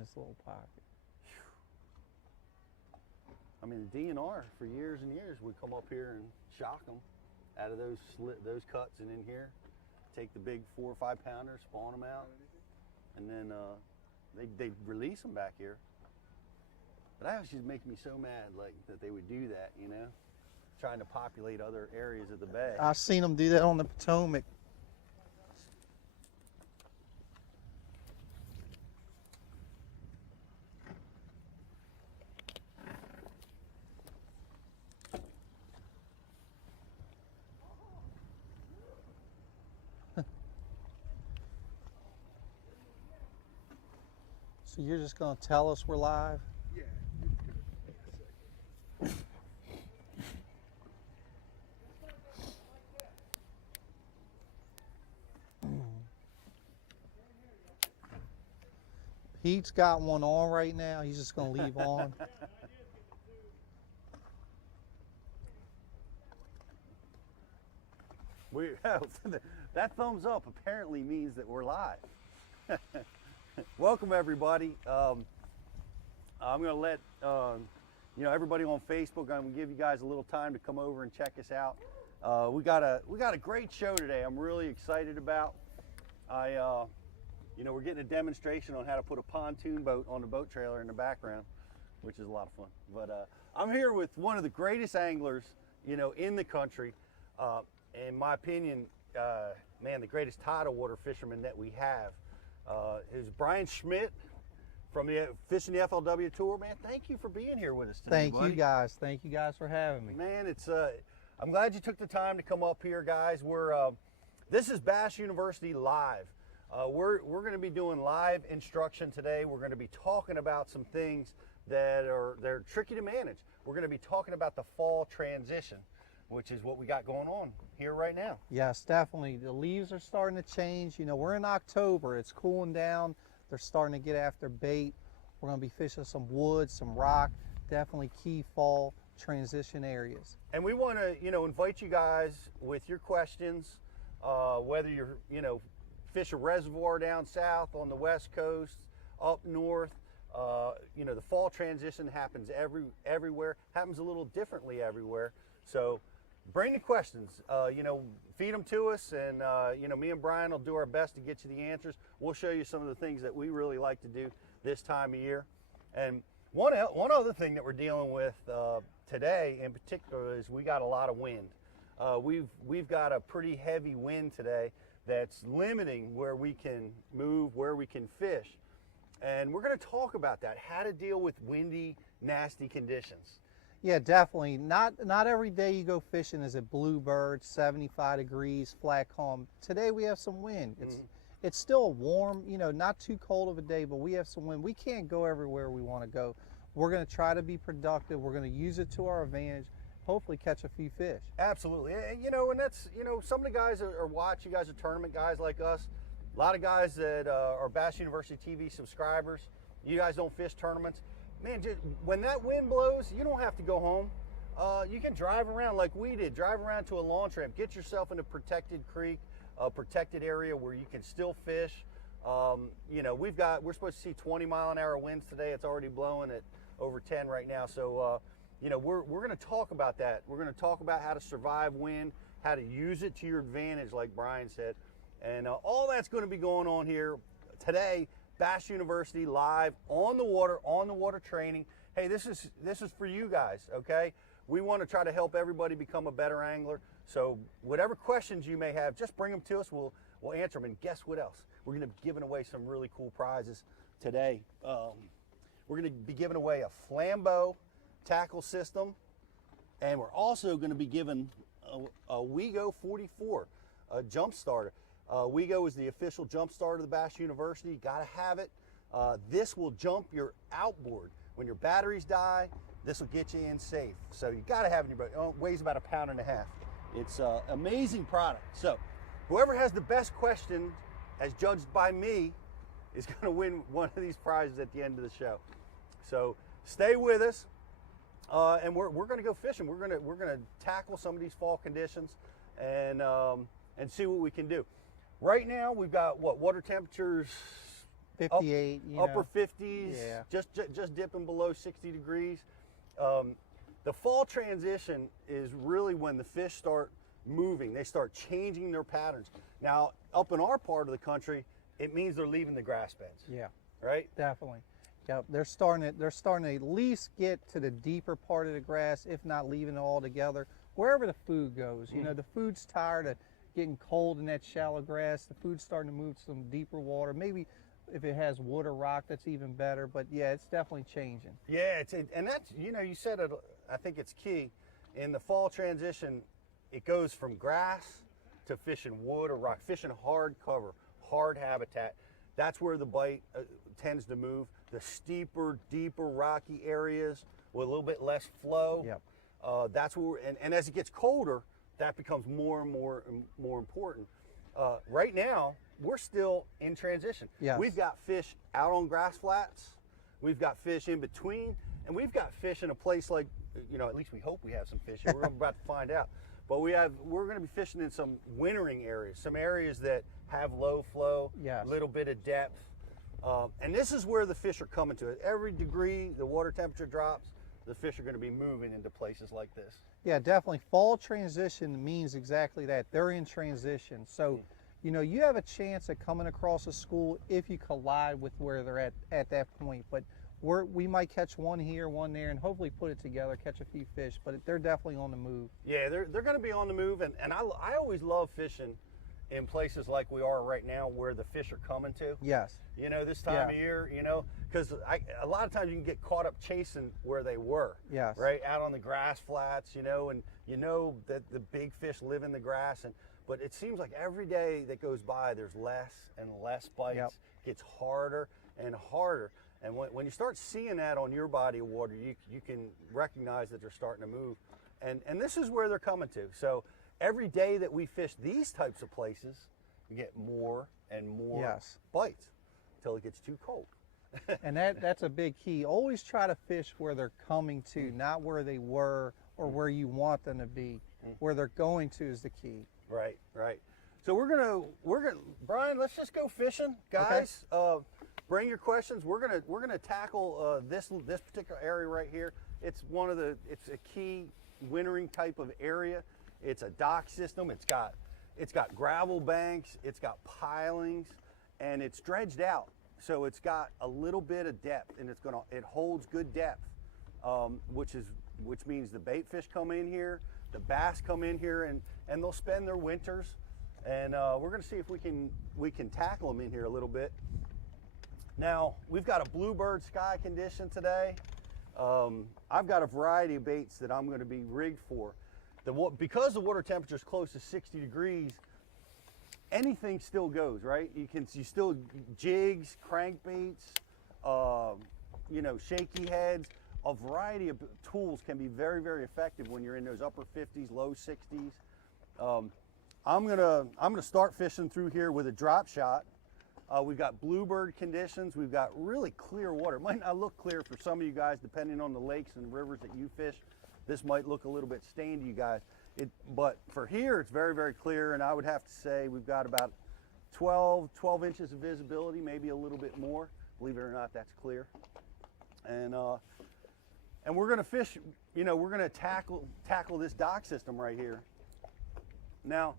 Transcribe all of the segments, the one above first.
this little pocket. I mean, the DNR for years and years would come up here and shock them out of those cuts and in here, take the big 4 or 5 pounders, spawn them out, and then they release them back here. But that was just making me so mad, like that they would do that, you know, trying to populate other areas of the bay. I've seen them do that on the Potomac. So you're just going to tell us we're live? Yeah. Pete's got one on right now. He's just going to leave on. That thumbs up apparently means that we're live. Welcome everybody. I'm going to let everybody on Facebook. I'm going to give you guys a little time to come over and check us out. We got a great show today. I'm really excited about. We're getting a demonstration on how to put a pontoon boat on the boat trailer in the background, which is a lot of fun. But I'm here with one of the greatest anglers, in the country. In my opinion, the greatest tidal water fisherman that we have is Bryan Schmitt from the Fishing the FLW Tour. Man, thank you for being here with us today. Thank you guys. Thank you guys for having me. Man, I'm glad you took the time to come up here, guys. This is Bass University Live. We're going to be doing live instruction today. We're going to be talking about some things they're tricky to manage. We're going to be talking about the fall transition, which is what we got going on here right now. Yes, definitely. The leaves are starting to change. We're in October. It's cooling down. They're starting to get after bait. We're going to be fishing some wood, some rock, definitely key fall transition areas. And we want to, invite you guys with your questions, whether you're, fish a reservoir down south on the West Coast, up north. The fall transition happens everywhere, happens a little differently everywhere. So bring the questions, feed them to us, and me and Bryan will do our best to get you the answers. We'll show you some of the things that we really like to do this time of year. And one other thing that we're dealing with today in particular is we got a lot of wind. We've got a pretty heavy wind today that's limiting where we can move, where we can fish. And we're going to talk about that, how to deal with windy, nasty conditions. Yeah, definitely. Not every day you go fishing is it bluebird, 75 degrees, flat calm. Today we have some wind. It's still warm, not too cold of a day, but we have some wind. We can't go everywhere we want to go. We're going to try to be productive. We're going to use it to our advantage. Hopefully catch a few fish. Absolutely. And that's, some of the guys are watching. You guys are tournament guys like us. A lot of guys that are Bass University TV subscribers. You guys don't fish tournaments. Man, when that wind blows, you don't have to go home. You can drive around like we did. Drive around to a launch ramp. Get yourself in a protected creek, a protected area where you can still fish. We're supposed to see 20-mile-an-hour winds today. It's already blowing at over 10 right now. So, we're going to talk about that. We're going to talk about how to survive wind, how to use it to your advantage, like Bryan said. And all that's going to be going on here today. Bass University Live on the water training. Hey, this is for you guys, okay? We want to try to help everybody become a better angler. So whatever questions you may have, just bring them to us. We'll answer them. And guess what else? We're going to be giving away some really cool prizes today. We're going to be giving away a Flambeau tackle system, and we're also going to be giving a WeGo 44, a jump starter. WeGo is the official jump starter of the Bass University. You got to have it. This will jump your outboard. When your batteries die, this will get you in safe. So you got to have it in your boat. It weighs about 1.5 pounds. It's an amazing product. So whoever has the best question, as judged by me, is going to win one of these prizes at the end of the show. So stay with us, and we're going to go fishing. We're going to tackle some of these fall conditions and see what we can do. Right now, we've got water temperatures 58, upper 50s, Yeah. just dipping below 60 degrees. The fall transition is really when the fish start moving. They start changing their patterns. Now, up in our part of the country, it means they're leaving the grass beds. Yeah, Right? definitely. Yep, they're starting to at least get to the deeper part of the grass, if not leaving it altogether. Wherever the food goes, the food's tired of getting cold in that shallow grass. The food's starting to move to some deeper water. Maybe if it has wood or rock, that's even better. But yeah, it's definitely changing. Yeah, and that's, you said it, I think it's key. In the fall transition, it goes from grass to fishing wood or rock, fishing hard cover, hard habitat. That's where the bite tends to move. The steeper, deeper, rocky areas with a little bit less flow. Yep. That's where, and as it gets colder, that becomes more and more important. Right now, we're still in transition. Yes. We've got fish out on grass flats. We've got fish in between, and we've got fish in a place like, at least we hope we have some fish here. We're about to find out. But we're going to be fishing in some wintering areas, some areas that have low flow, Yes. little bit of depth. And this is where the fish are coming to. At every degree the water temperature drops, the fish are going to be moving into places like this. Yeah, definitely. Fall transition means exactly that. They're in transition. So, you have a chance at coming across a school if you collide with where they're at that point. But we might catch one here, one there, and hopefully put it together, catch a few fish. But they're definitely on the move. Yeah, they're going to be on the move. And I always love fishing in places like we are right now where the fish are coming to. Yes. This time of year, because a lot of times you can get caught up chasing where they were. Yes. Right, out on the grass flats, and that the big fish live in the grass. But it seems like every day that goes by, there's less and less bites. Yep. It's harder and harder. And when you start seeing that on your body of water, you can recognize that they're starting to move. And this is where they're coming to. So every day that we fish these types of places, we get more and more Yes. bites until it gets too cold. And that's a big key. Always try to fish where they're coming to, not where they were or where you want them to be. Where they're going to is the key. Right. So we're gonna Brian, let's just go fishing, guys. Okay. Bring your questions. We're gonna tackle this particular area right here. It's a key wintering type of area. It's a dock system. It's got gravel banks. It's got pilings, and it's dredged out. So it's got a little bit of depth, and it holds good depth, which means the bait fish come in here, the bass come in here, and they'll spend their winters. And we're going to see if we can tackle them in here a little bit. Now we've got a bluebird sky condition today. I've got a variety of baits that I'm going to be rigged for. Because the water temperature is close to 60 degrees. Anything still goes, right? You still jigs, crankbaits, shaky heads. A variety of tools can be very, very effective when you're in those upper 50s, low 60s. I'm gonna start fishing through here with a drop shot. We've got bluebird conditions. We've got really clear water. It might not look clear for some of you guys, depending on the lakes and rivers that you fish. This might look a little bit stained to you guys. But for here, it's very, very clear, and I would have to say we've got about 12 inches of visibility, maybe a little bit more. Believe it or not, that's clear. And we're going to fish, we're going to tackle this dock system right here. Now,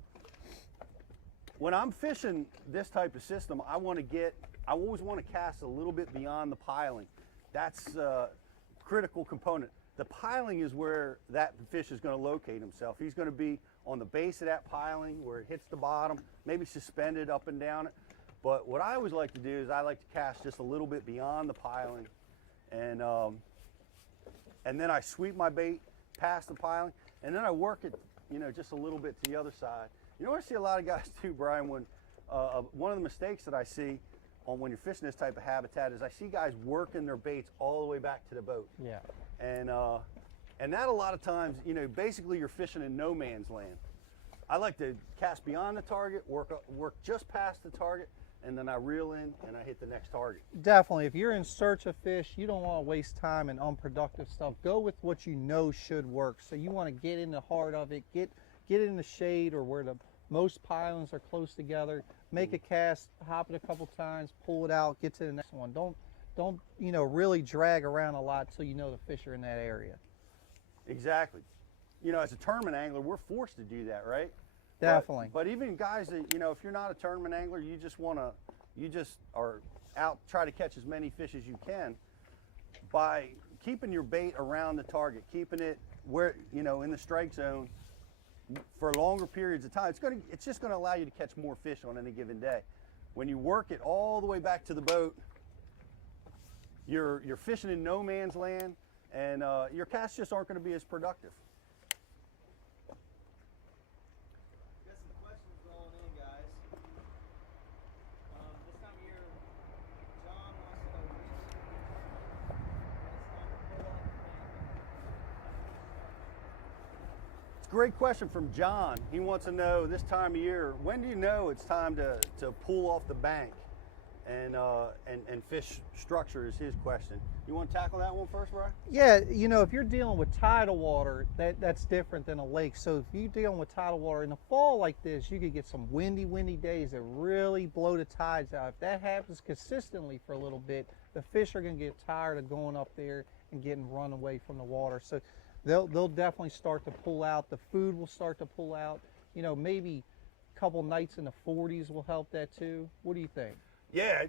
when I'm fishing this type of system, I always want to cast a little bit beyond the piling. That's a critical component. The piling is where that fish is going to locate himself. He's going to be on the base of that piling where it hits the bottom, maybe suspended up and down it. But what I always like to do is I like to cast just a little bit beyond the piling, and then I sweep my bait past the piling, and then I work it, just a little bit to the other side. I see a lot of guys too, Brian, when one of the mistakes that I see when you're fishing this type of habitat is I see guys working their baits all the way back to the boat. Yeah. And that a lot of times, basically you're fishing in no man's land. I like to cast beyond the target, work just past the target, and then I reel in and I hit the next target. Definitely. If you're in search of fish, you don't want to waste time in unproductive stuff. Go with what you know should work. So you want to get in the heart of it, get in the shade or where the most pilings are close together. make a cast, hop it a couple times, pull it out, get to the next one. Don't you know, really drag around a lot till you know the fish are in that area. Exactly. You know, as a tournament angler, we're forced to do that, right? Definitely. But even guys that, you know, if you're not a tournament angler, you just are out, try to catch as many fish as you can by keeping your bait around the target, keeping it where, you know, in the strike zone for longer periods of time. It's just gonna allow you to catch more fish on any given day. When you work it all the way back to the boat, you're fishing in no man's land, and your casts just aren't gonna be as productive. Got some questions rolling in, guys. This time of year, John wants to know when it's time to pull off the bank. Great question from John. He wants to know this time of year, when do you know it's time to pull off the bank and fish structure is his question. You want to tackle that one first, Brian? Yeah, you know, if you're dealing with tidal water, that's different than a lake. So if you're dealing with tidal water in the fall like this, you could get some windy days that really blow the tides out. If that happens consistently for a little bit, the fish are going to get tired of going up there and getting run away from the water. So they'll definitely start to pull out. The food will start to pull out. You know, maybe a couple nights in the 40s will help that too. What do you think? Yeah,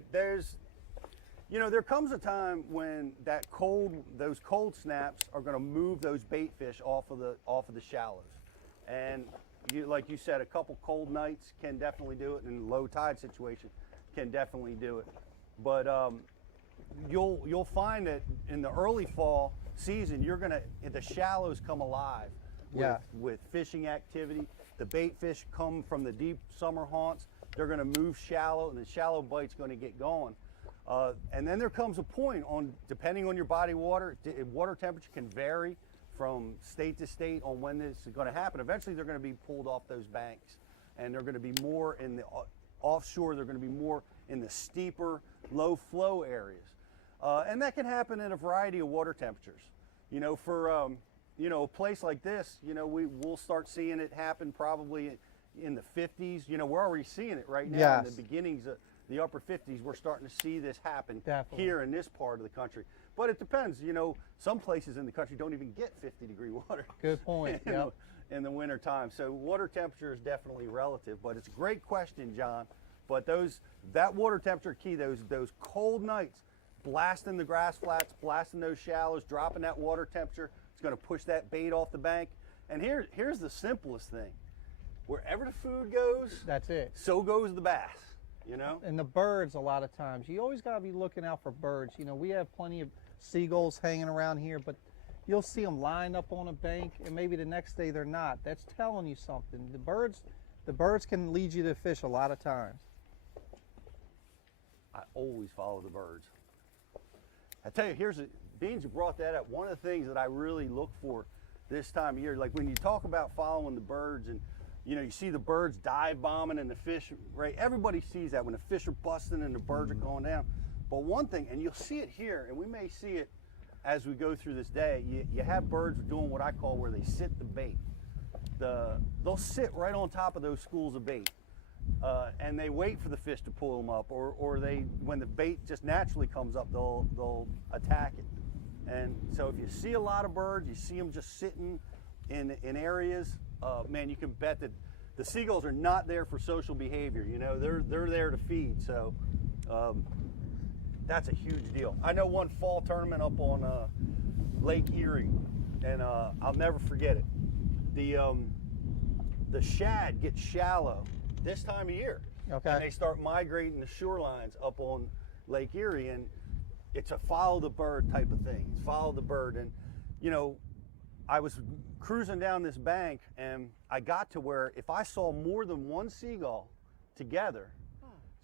you know, there comes a time when those cold snaps are going to move those bait fish off of the shallows, and like you said, a couple cold nights can definitely do it, and low tide situation can definitely do it. But you'll find that in the early fall season, the shallows come alive with fishing activity. The bait fish come from the deep summer haunts. They're going to move shallow, and the shallow bite's going to get going. And then there comes a point, depending on your body water temperature can vary from state to state on when this is going to happen. Eventually, they're going to be pulled off those banks, and they're going to be more in the offshore. They're going to be more in the steeper, low flow areas. And that can happen in a variety of water temperatures. You know, for you know, a place like this, you know, we'll start seeing it happen probably in the 50s. You know, we're already seeing it right now in the beginnings of the upper 50s. We're starting to see this happen here in this part of the country. But it depends. You know, some places in the country don't even get 50-degree water. Good point. In the winter time. So water temperature is definitely relative. But it's a great question, John. But that water temperature key, those cold nights, blasting the grass flats, blasting those shallows, dropping that water temperature, it's going to push that bait off the bank. And here's the simplest thing. Wherever the food goes, that's it. So goes the bass, you know? And the birds, a lot of times, you always got to be looking out for birds. You know, we have plenty of seagulls hanging around here, but you'll see them lined up on a bank, and maybe the next day they're not. That's telling you something. The birds can lead you to fish a lot of times. I always follow the birds. I tell you, Beans, you brought that up. One of the things that I really look for this time of year, like when you talk about following the birds, and you know, you see the birds dive bombing and the fish, right? Everybody sees that when the fish are busting and the birds are going down. But one thing, and you'll see it here, and we may see it as we go through this day, you have birds doing what I call where they sit the bait. They'll sit right on top of those schools of bait, and they wait for the fish to pull them up, or when the bait just naturally comes up, they'll attack it. And so if you see a lot of birds, you see them just sitting in areas, man, you can bet that the seagulls are not there for social behavior. You know, they're there to feed. So that's a huge deal. I know one fall tournament up on Lake Erie, and I'll never forget it. The shad gets shallow this time of year, and they start migrating the shorelines up on Lake Erie, and it's a follow the bird type of thing. It's follow the bird, and you know, I was cruising down this bank, and I got to where if I saw more than one seagull together,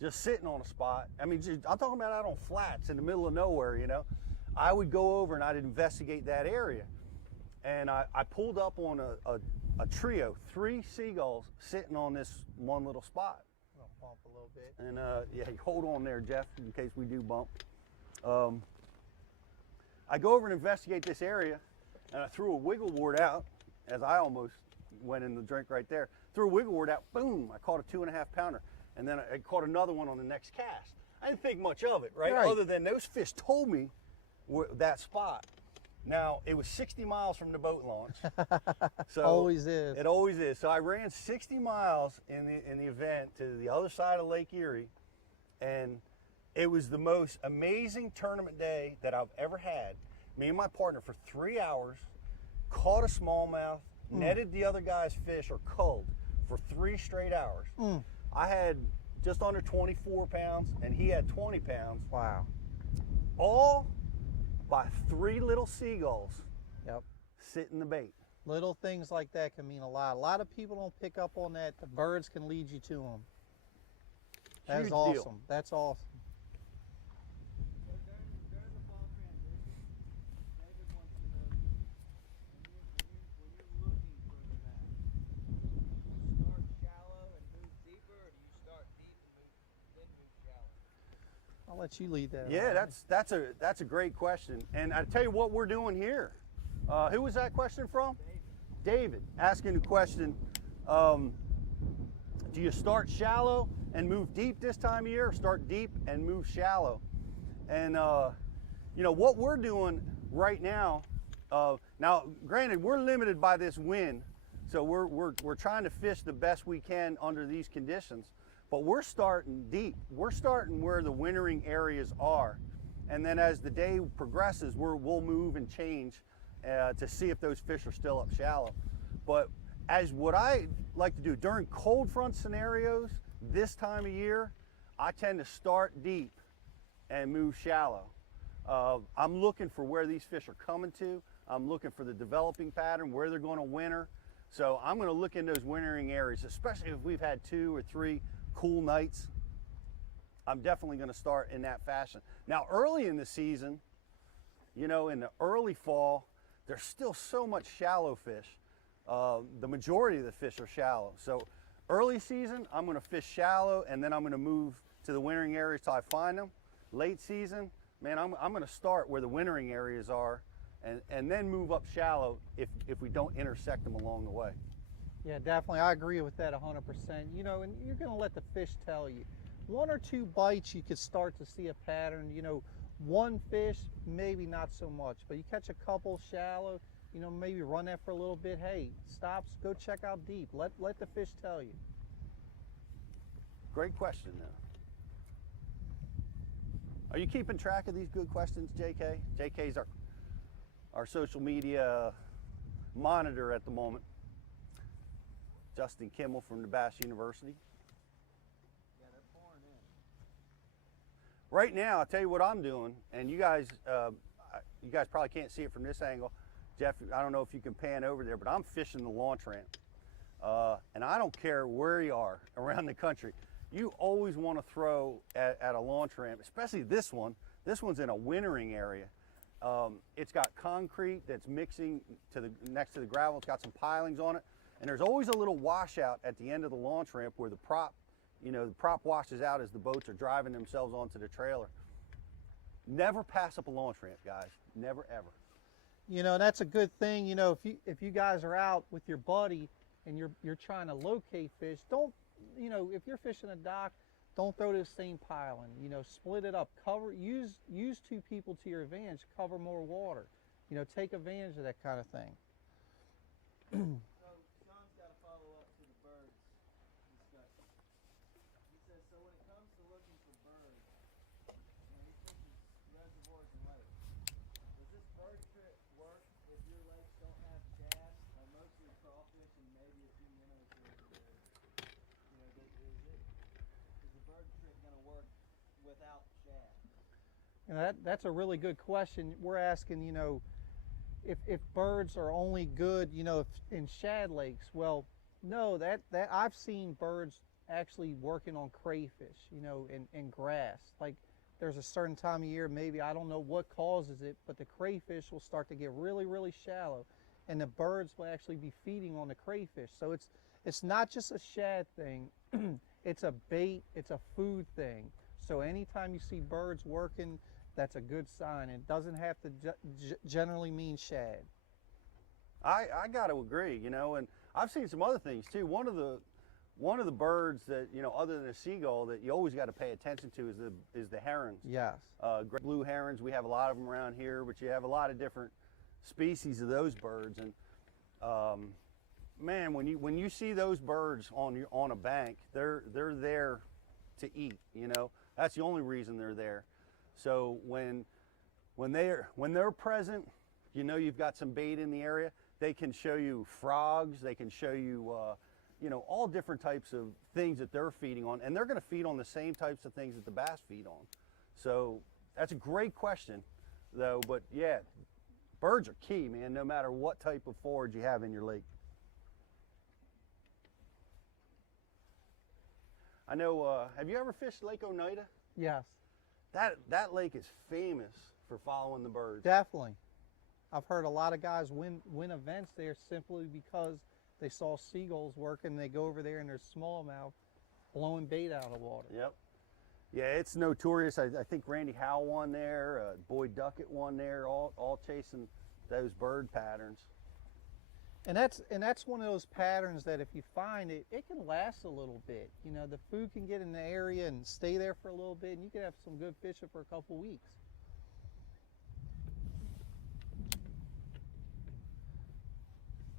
just sitting on a spot, I mean, I'm talking about out on flats in the middle of nowhere, you know, I would go over and I'd investigate that area. And I pulled up on a trio, 3 seagulls sitting on this one little spot. I'll bump a little bit. And yeah, hold on there, Jeff, in case we do bump. I go over and investigate this area, and I threw a wiggle ward out, as I almost went in the drink right there. Threw a wiggle ward out, boom, I caught a 2.5 pounder. And then I caught another one on the next cast. I didn't think much of it, right? Right. Other than those fish told me that spot. Now, it was 60 miles from the boat launch. So Always is. It always is. So I ran 60 miles in the event to the other side of Lake Erie, and it was the most amazing tournament day that I've ever had. Me and my partner for 3 hours caught a smallmouth, netted the other guy's fish or culled for 3 straight hours. I had just under 24 pounds and he had 20 pounds, Wow. all by 3 little seagulls Yep. sitting the bait. Little things like that can mean a lot. A lot of people don't pick up on that. The birds can lead you to them. That's Huge awesome. deal. That's awesome. So during the fall transition, David wants to know when you're looking for the bass, do you start shallow and move deeper, or do you start deep and then move shallow? I'll let you lead that. Yeah, Ryan. that's a great question. And I tell you what we're doing here. Who was that question from? David asking the question, do you start shallow and move deep this time of year, or start deep and move shallow? And you know what we're doing right now. Now, granted, we're limited by this wind, so we're trying to fish the best we can under these conditions. But we're starting deep. We're starting where the wintering areas are, and then as the day progresses, we'll move and change to see if those fish are still up shallow. But as what I like to do during cold front scenarios this time of year, I tend to start deep and move shallow. I'm looking for where these fish are coming to. I'm looking for the developing pattern, where they're going to winter. So I'm going to look in those wintering areas, especially if we've had 2 or 3 cool nights. I'm definitely going to start in that fashion. Now, early in the season, you know, in the early fall, there's still so much shallow fish. The majority of the fish are shallow. So early season, I'm going to fish shallow, and then I'm going to move to the wintering areas till I find them. Late season, man, I'm going to start where the wintering areas are, and then move up shallow if we don't intersect them along the way. Yeah, definitely. I agree with that 100%. You know, and you're going to let the fish tell you. 1 or 2 bites, you could start to see a pattern. You know, 1 fish, maybe not so much, but you catch a couple shallow, you know, maybe run that for a little bit. Hey, stops, go check out deep. Let the fish tell you. Great question, though. Are you keeping track of these good questions, JK? JK's our social media monitor at the moment. Justin Kimmel from Nebraska University. Yeah, they're pouring in. Right now, I'll tell you what I'm doing, and you guys probably can't see it from this angle. Jeff, I don't know if you can pan over there, but I'm fishing the launch ramp. And I don't care where you are around the country. You always want to throw at a launch ramp, especially this one. This one's in a wintering area. It's got concrete that's mixing next to the gravel. It's got some pilings on it. And there's always a little washout at the end of the launch ramp where the prop washes out as the boats are driving themselves onto the trailer. Never pass up a launch ramp, guys. Never, ever. You know, that's a good thing. You know, if you guys are out with your buddy and you're trying to locate fish, don't, you know, if you're fishing a dock, don't throw the same pile in. You know, split it up. Use 2 people to your advantage. Cover more water. You know, take advantage of that kind of thing. So Sean's got to follow up to the birds discussion. He says, so when it comes to looking for birds, you know, he fishes reservoirs and lakes. Does this bird trick work if your lakes don't have shad, or mostly crawfish and maybe a few minnows here or there? You know, is the bird trick going to work without shad? You know, that's a really good question. We're asking, you know, if birds are only good, you know, in shad lakes. Well, no, that I've seen birds actually working on crayfish, you know, and grass. Like there's a certain time of year, maybe, I don't know what causes it, but the crayfish will start to get really, really shallow, and the birds will actually be feeding on the crayfish. So it's not just a shad thing. It's a bait, it's a food thing. So anytime you see birds working, that's a good sign. It doesn't have to generally mean shad. I got to agree, you know, and I've seen some other things too. One of one of the birds that, you know, other than a seagull, that you always got to pay attention to is the herons. Yes. Great blue herons, we have a lot of them around here, but you have a lot of different species of those birds. And man, when you see those birds on a bank, they're there to eat. You know, that's the only reason they're there. So when they're present, you know you've got some bait in the area. They can show you frogs. They can show you you know, all different types of things that they're feeding on, and they're going to feed on the same types of things that the bass feed on. So that's a great question, though. But yeah, birds are key, man, no matter what type of forage you have in your lake. I know, have you ever fished Lake Oneida? Yes. That lake is famous for following the birds. Definitely. I've heard a lot of guys win events there simply because they saw seagulls working. They go over there in their smallmouth blowing bait out of the water. Yep. Yeah, it's notorious. I think Randy Howe won there. Boyd Duckett won there, all chasing those bird patterns. And that's one of those patterns that if you find it, it can last a little bit. You know, the food can get in the area and stay there for a little bit, and you can have some good fishing for a couple weeks.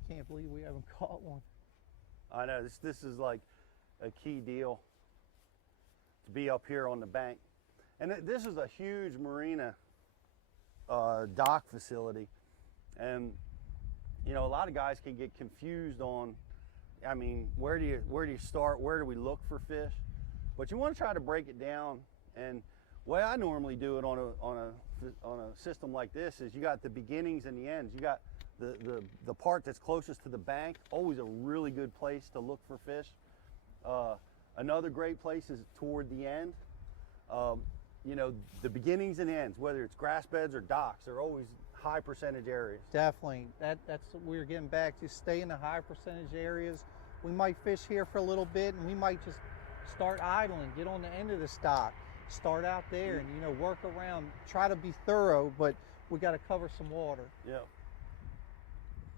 Can't believe we haven't caught one. I know, this is like a key deal to be up here on the bank. And this is a huge marina dock facility. And you know, a lot of guys can get confused on, I mean, where do you start? Where do we look for fish? But you want to try to break it down. And the way I normally do it on a system like this is you got the beginnings and the ends. You got the part that's closest to the bank, always a really good place to look for fish. Another great place is toward the end. You know, the beginnings and ends, whether it's grass beds or docks, they're always high percentage areas. Definitely. That's what we're getting back to. Stay in the high percentage areas. We might fish here for a little bit, and we might just start idling, get on the end of the stock, start out there, and you know, work around, try to be thorough, but we got to cover some water. Yeah.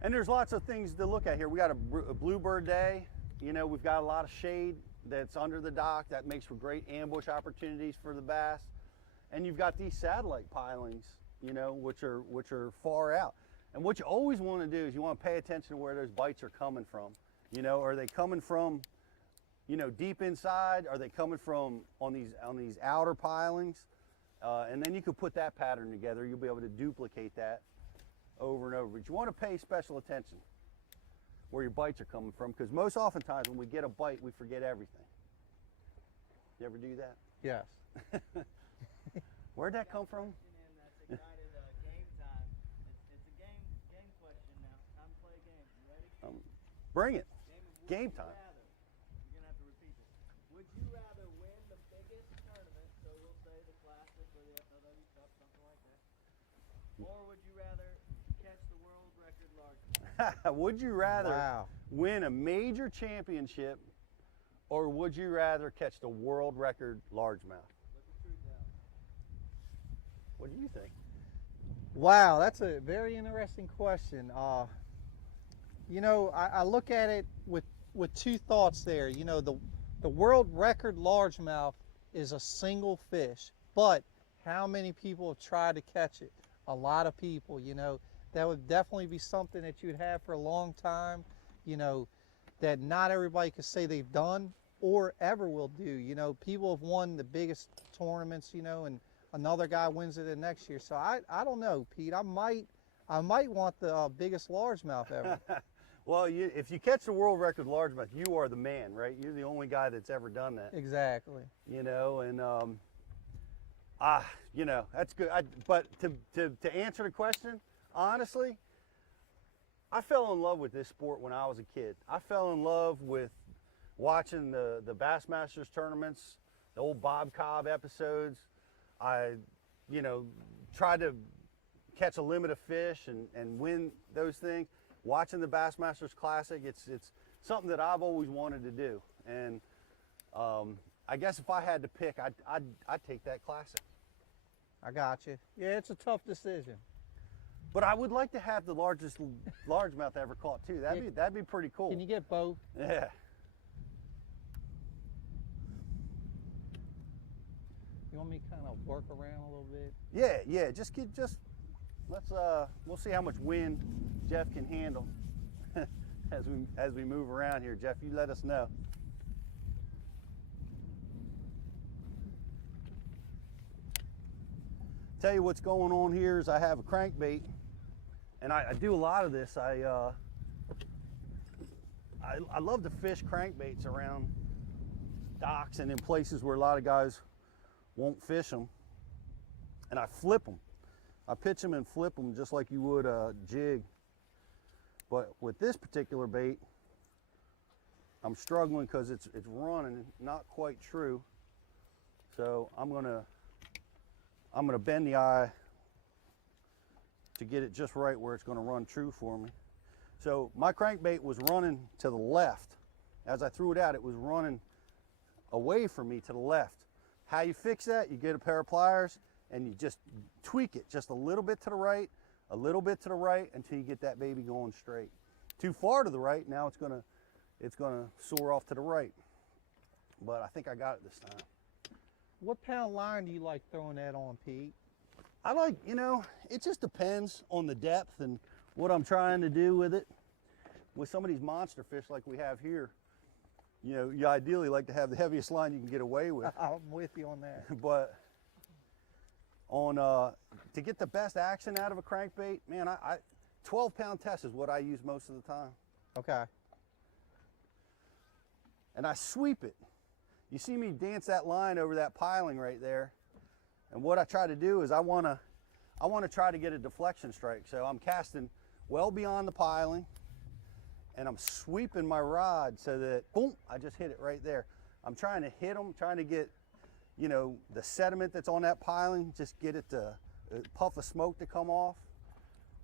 And there's lots of things to look at here. We got a bluebird day. You know, we've got a lot of shade that's under the dock. That makes for great ambush opportunities for the bass. And you've got these satellite pilings, you know, which are far out. And what you always want to do is you want to pay attention to where those bites are coming from. You know, are they coming from, you know, deep inside? Are they coming from on these outer pilings? And then you can put that pattern together. You'll be able to duplicate that over and over. But you want to pay special attention where your bites are coming from, because most oftentimes when we get a bite, we forget everything. You ever do that? Yes. Where'd that come from? That's excited. Game time. It's a game question now. Time to play a game. You ready? Bring it. Game Game time. You're gonna have to repeat this. Would you rather win the biggest tournament, so we'll say the Classic or the FLW Cup, something like that, or would you rather catch the world record largemouth? Would you rather Wow. win a major championship, or would you rather catch the world record largemouth? Let the truth out. What do you think? Wow, that's a very interesting question. You know, I look at it with two thoughts there. You know, the world record largemouth is a single fish, but how many people have tried to catch it? A lot of people. You know, that would definitely be something that you'd have for a long time, you know, that not everybody could say they've done or ever will do. You know, people have won the biggest tournaments, you know, and another guy wins it the next year. So I don't know, Pete. I might want the biggest largemouth ever. Well, if you catch the world record largemouth, you are the man, right? You're the only guy that's ever done that. Exactly. You know, and you know, that's good. But to answer the question, honestly, I fell in love with this sport when I was a kid. I fell in love with watching the Bassmasters tournaments, the old Bob Cobb episodes. I, you know, tried to catch a limit of fish and win those things. Watching the Bassmasters Classic, it's something that I've always wanted to do. And I guess if I had to pick, I'd take that Classic. I got you. Yeah, it's a tough decision. But I would like to have the largest largemouth ever caught too. That'd be pretty cool. Can you get both? Yeah. You want me to kind of work around a little bit? Yeah, let's we'll see how much wind Jeff can handle as we move around here. Jeff, you let us know. Tell you what's going on here is I have a crankbait, and I do a lot of this. I love to fish crankbaits around docks and in places where a lot of guys won't fish them, and I flip them. I pitch them and flip them just like you would a jig. But with this particular bait, I'm struggling because it's running not quite true. So I'm gonna bend the eye to get it just right where it's gonna run true for me. So my crankbait was running to the left. As I threw it out, it was running away from me to the left. How you fix that? You get a pair of pliers and you just tweak it just a little bit to the right, a little bit to the right until you get that baby going straight. Too far to the right, now it's gonna soar off to the right. But I think I got it this time. What pound line do you like throwing that on, Pete? I like, it just depends on the depth and what I'm trying to do with it. With some of these monster fish like we have here, you ideally like to have the heaviest line you can get away with. I'm with you on that. But to get the best action out of a crankbait, man, 12-pound test is what I use most of the time. Okay. And I sweep it. You see me dance that line over that piling right there. And what I try to do is I want to try to get a deflection strike. So I'm casting well beyond the piling, and I'm sweeping my rod so that, boom, I just hit it right there. I'm trying to hit them, trying to get, the sediment that's on that piling, just get it to a puff of smoke to come off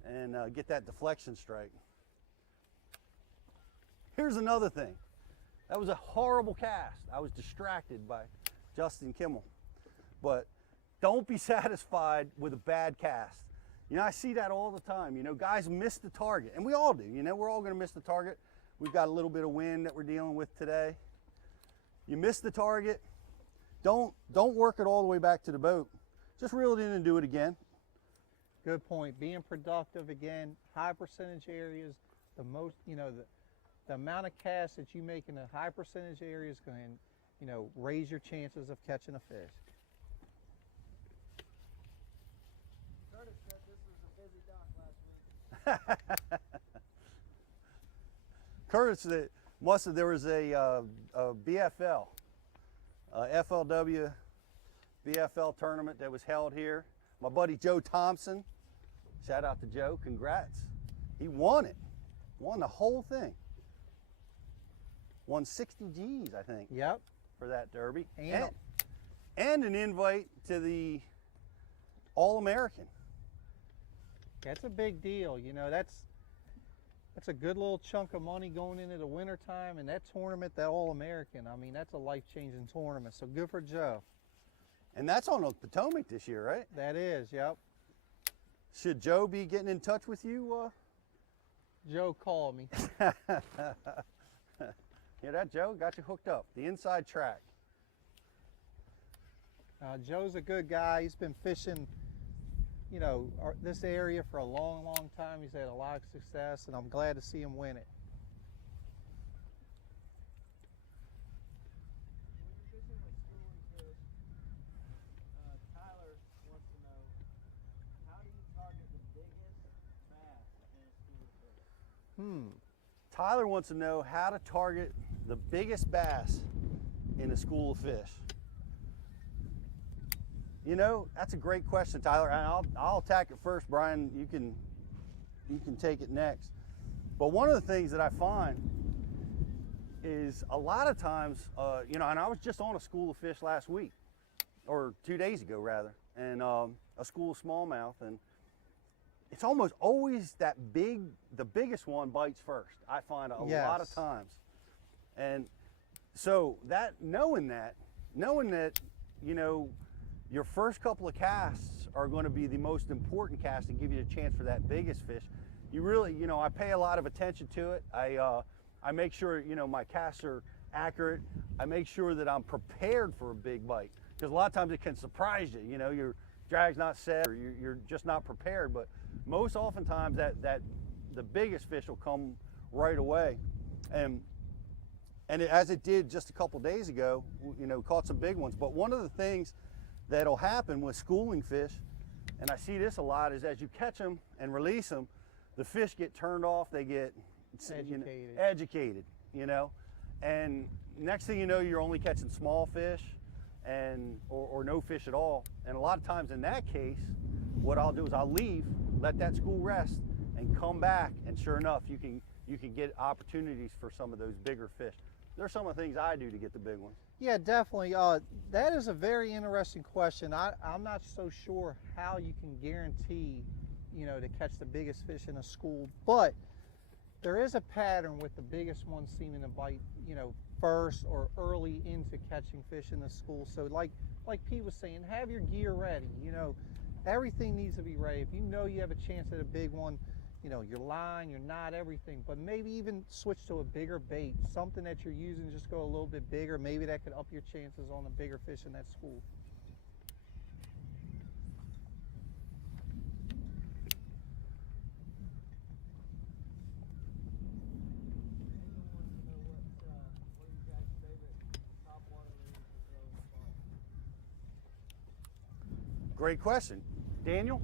and get that deflection strike. Here's another thing. That was a horrible cast. I was distracted by Justin Kimmel. But don't be satisfied with a bad cast. I see that all the time. Guys miss the target, and we all do. We're all gonna miss the target. We've got a little bit of wind that we're dealing with today. You miss the target, don't work it all the way back to the boat. Just reel it in and do it again. Good point. Being productive again, high percentage areas, the most, the amount of casts that you make in a high percentage area is going to, raise your chances of catching a fish. Curtis said this was a busy dock last week. Curtis, there was a BFL, FLW BFL tournament that was held here. My buddy Joe Thompson, shout out to Joe, congrats. He won it, won the whole thing. Won 60 G's, I think. Yep. For that derby. And an invite to the All-American. That's a big deal. That's a good little chunk of money going into the winter time, and that tournament, that All-American, I mean, that's a life-changing tournament. So good for Joe. And that's on Potomac this year, right? That is, yep. Should Joe be getting in touch with you? Joe called me. Yeah, that Joe got you hooked up. The inside track. Joe's a good guy. He's been fishing, this area for a long, long time. He's had a lot of success, and I'm glad to see him win it. When you're fishing with schooling fish, Tyler wants to know, how do you target the biggest bass in a schooling fish? Tyler wants to know how to target the biggest bass in a school of fish. That's a great question, Tyler. And I'll attack it first, Brian. You can take it next. But one of the things that I find is a lot of times, and I was just on a school of fish last week, or 2 days ago rather, and a school of smallmouth, and it's almost always the biggest one bites first. I find a lot of times. And so knowing that, your first couple of casts are going to be the most important cast and give you a chance for that biggest fish. You really, I pay a lot of attention to it. I make sure, my casts are accurate. I make sure that I'm prepared for a big bite. because a lot of times it can surprise you. You know, your drag's not set, or you're just not prepared. But most oftentimes that the biggest fish will come right away, and as it did just a couple days ago, you know, caught some big ones. But one of the things that'll happen with schooling fish, and I see this a lot, is as you catch them and release them, the fish get turned off, they get educated, you know, and next thing you know, you're only catching small fish or no fish at all. And a lot of times in that case, what I'll do is I'll leave, let that school rest, and come back, and sure enough, you can get opportunities for some of those bigger fish. There's some of the things I do to get the big ones. Yeah, definitely. That is a very interesting question. I'm not so sure how you can guarantee, you know, to catch the biggest fish in a school, but there is a pattern with the biggest ones seeming to bite, you know, first or early into catching fish in the school. So like Pete was saying, have your gear ready. You know, everything needs to be ready. If you know you have a chance at a big one, you know, your line, your knot, everything, but maybe even switch to a bigger bait, something that you're using, just go a little bit bigger. Maybe that could up your chances on a bigger fish in that school. Great question. Daniel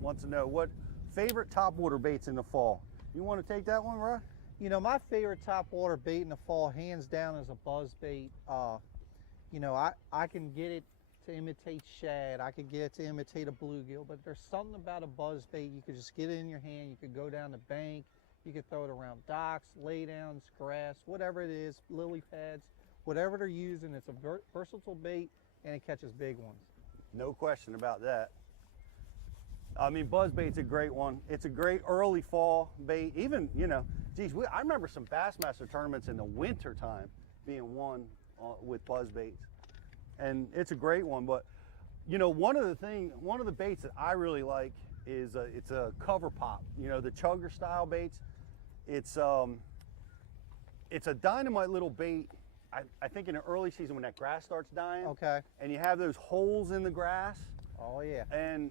wants to know what favorite topwater baits in the fall. You want to take that one, Rod? You know, my favorite topwater bait in the fall, hands down, is a buzz bait. You know, I can get it to imitate shad. I could get it to imitate a bluegill, but there's something about a buzz bait. You could just get it in your hand. You could go down the bank. You could throw it around docks, laydowns, grass, whatever it is, lily pads, whatever they're using. It's a versatile bait, and it catches big ones. No question about that. I mean, buzzbait's a great one. It's a great early fall bait. Even, you know, geez, I remember some Bassmaster tournaments in the winter time being won with buzzbaits, and it's a great one. But, you know, one of the baits that I really like is it's a cover pop. You know, the chugger style baits. It's a dynamite little bait. I think in the early season when that grass starts dying. Okay. And you have those holes in the grass. Oh yeah. And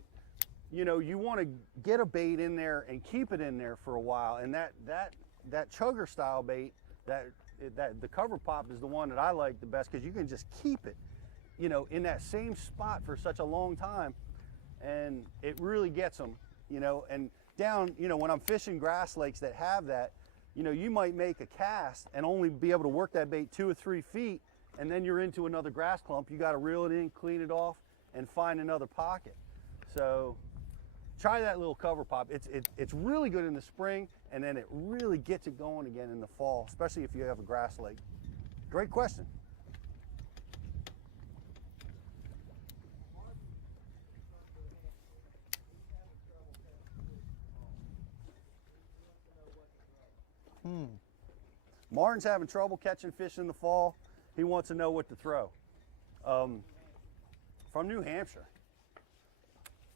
you know, you want to get a bait in there and keep it in there for a while. And that chugger style bait, that the cover pop is the one that I like the best, because you can just keep it, you know, in that same spot for such a long time, and it really gets them, you know. And down, you know, when I'm fishing grass lakes that have that, you know, you might make a cast and only be able to work that bait 2 or 3 feet, and then you're into another grass clump. You got to reel it in, clean it off, and find another pocket. So try that little cover pop. It's really good in the spring, and then it really gets it going again in the fall, especially if you have a grass lake. Great question. Martin's having trouble catching fish in the fall. He wants to know what to throw. From New Hampshire.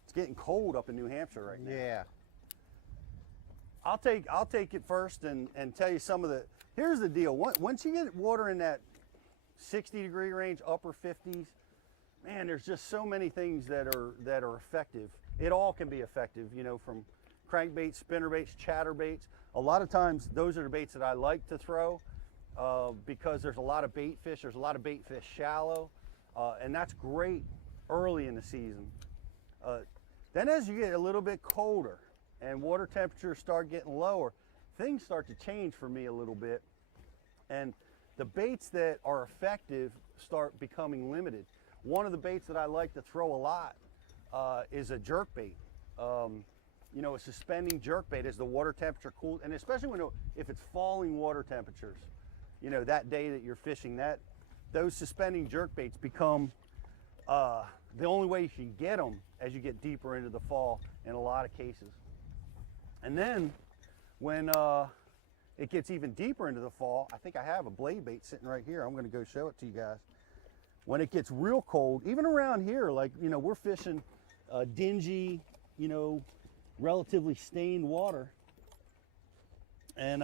It's getting cold up in New Hampshire right now. Yeah. I'll take it first and tell you some of the. Here's the deal. Once you get water in that 60-degree range, upper 50s, man, there's just so many things that are effective. It all can be effective, you know, from crankbaits, spinnerbaits, chatterbaits. A lot of times, those are the baits that I like to throw because there's a lot of bait fish. There's a lot of bait fish shallow, and that's great early in the season. Then as you get a little bit colder and water temperatures start getting lower, things start to change for me a little bit, and the baits that are effective start becoming limited. One of the baits that I like to throw a lot is a jerk bait. You know, a suspending jerk bait as the water temperature cools, and especially if it's falling water temperatures, you know, that day that you're fishing, those suspending jerk baits become the only way you can get them as you get deeper into the fall in a lot of cases. And then when it gets even deeper into the fall, I think I have a blade bait sitting right here. I'm going to go show it to you guys. When it gets real cold, even around here, like, you know, we're fishing dingy, you know, relatively stained water, and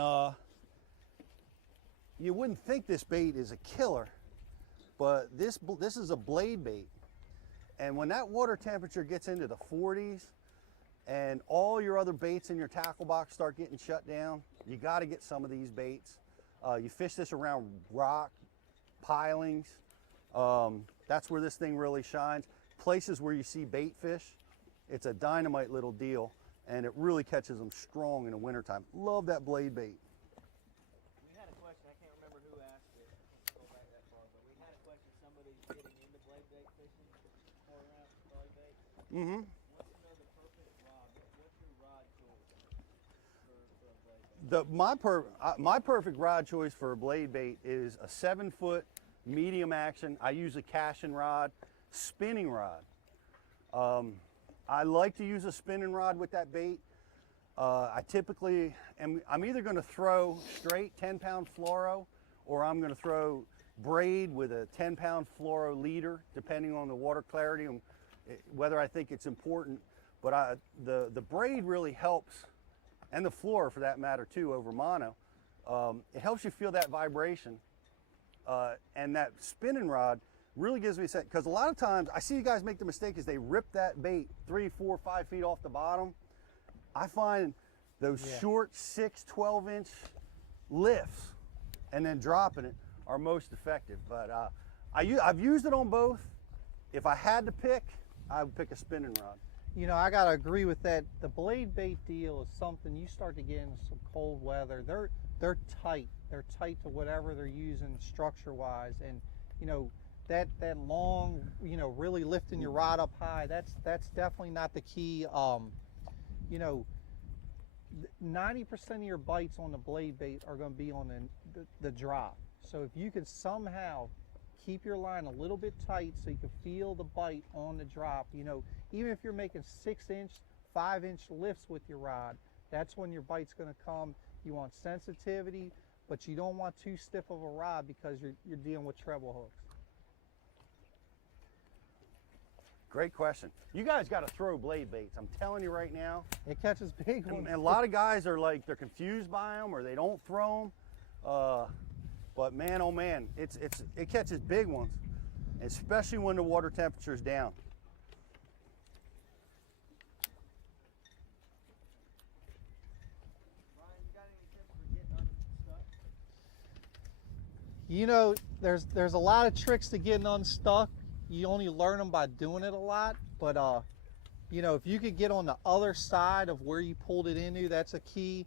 you wouldn't think this bait is a killer, but this is a blade bait. And when that water temperature gets into the 40s and all your other baits in your tackle box start getting shut down, you got to get some of these baits. You fish this around rock pilings. That's where this thing really shines. Places where you see bait fish, it's a dynamite little deal, and it really catches them strong in the wintertime. Love that blade bait. We had a question, I can't remember who asked it, I can't go back that far, but we had a question, somebody's getting into blade bait fishing, or around blade bait. Mm-hmm. Wants to know the perfect rod. What's your rod choice for a blade bait? My perfect rod choice for a blade bait is a 7-foot medium action. I use a cashin rod, spinning rod. I like to use a spinning rod with that bait. I'm either going to throw straight 10-pound fluoro, or I'm going to throw braid with a 10-pound fluoro leader, depending on the water clarity and whether I think it's important. But the braid really helps, and the fluoro for that matter too, over mono. It helps you feel that vibration, and that spinning rod really gives me a sense, because a lot of times I see you guys make the mistake is they rip that bait 3, 4, 5 feet off the bottom. I find those short 6, 12-inch lifts and then dropping it are most effective. But I've used it on both. If I had to pick, I would pick a spinning rod. You know, I gotta agree with that. The blade bait deal is something you start to get into some cold weather. They're tight. They're tight to whatever they're using structure-wise, and you know that long, you know, really lifting your rod up high. That's definitely not the key. You know, 90% of your bites on the blade bait are going to be on the drop. So if you can somehow keep your line a little bit tight so you can feel the bite on the drop, you know, even if you're making 6-inch, 5-inch lifts with your rod, that's when your bite's going to come. You want sensitivity, but you don't want too stiff of a rod because you're dealing with treble hooks. Great question. You guys got to throw blade baits. I'm telling you right now. It catches big ones. And a lot of guys are like, they're confused by them or they don't throw them. But man, oh man, it catches big ones, especially when the water temperature is down. Ryan, you got any tips for getting unstuck? You know, there's a lot of tricks to getting unstuck. You only learn them by doing it a lot, but you know, if you could get on the other side of where you pulled it into, that's a key.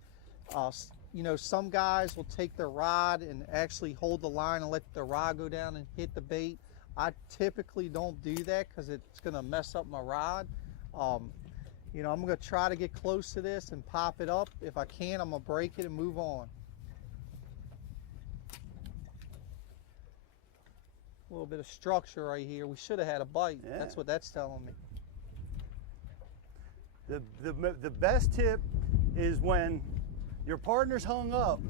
You know, some guys will take their rod and actually hold the line and let the rod go down and hit the bait. I typically don't do that because it's going to mess up my rod. You know, I'm going to try to get close to this and pop it up. If I can, I'm going to break it and move on. A little bit of structure right here. We should have had a bite. Yeah. That's what that's telling me. The best tip is when your partner's hung up,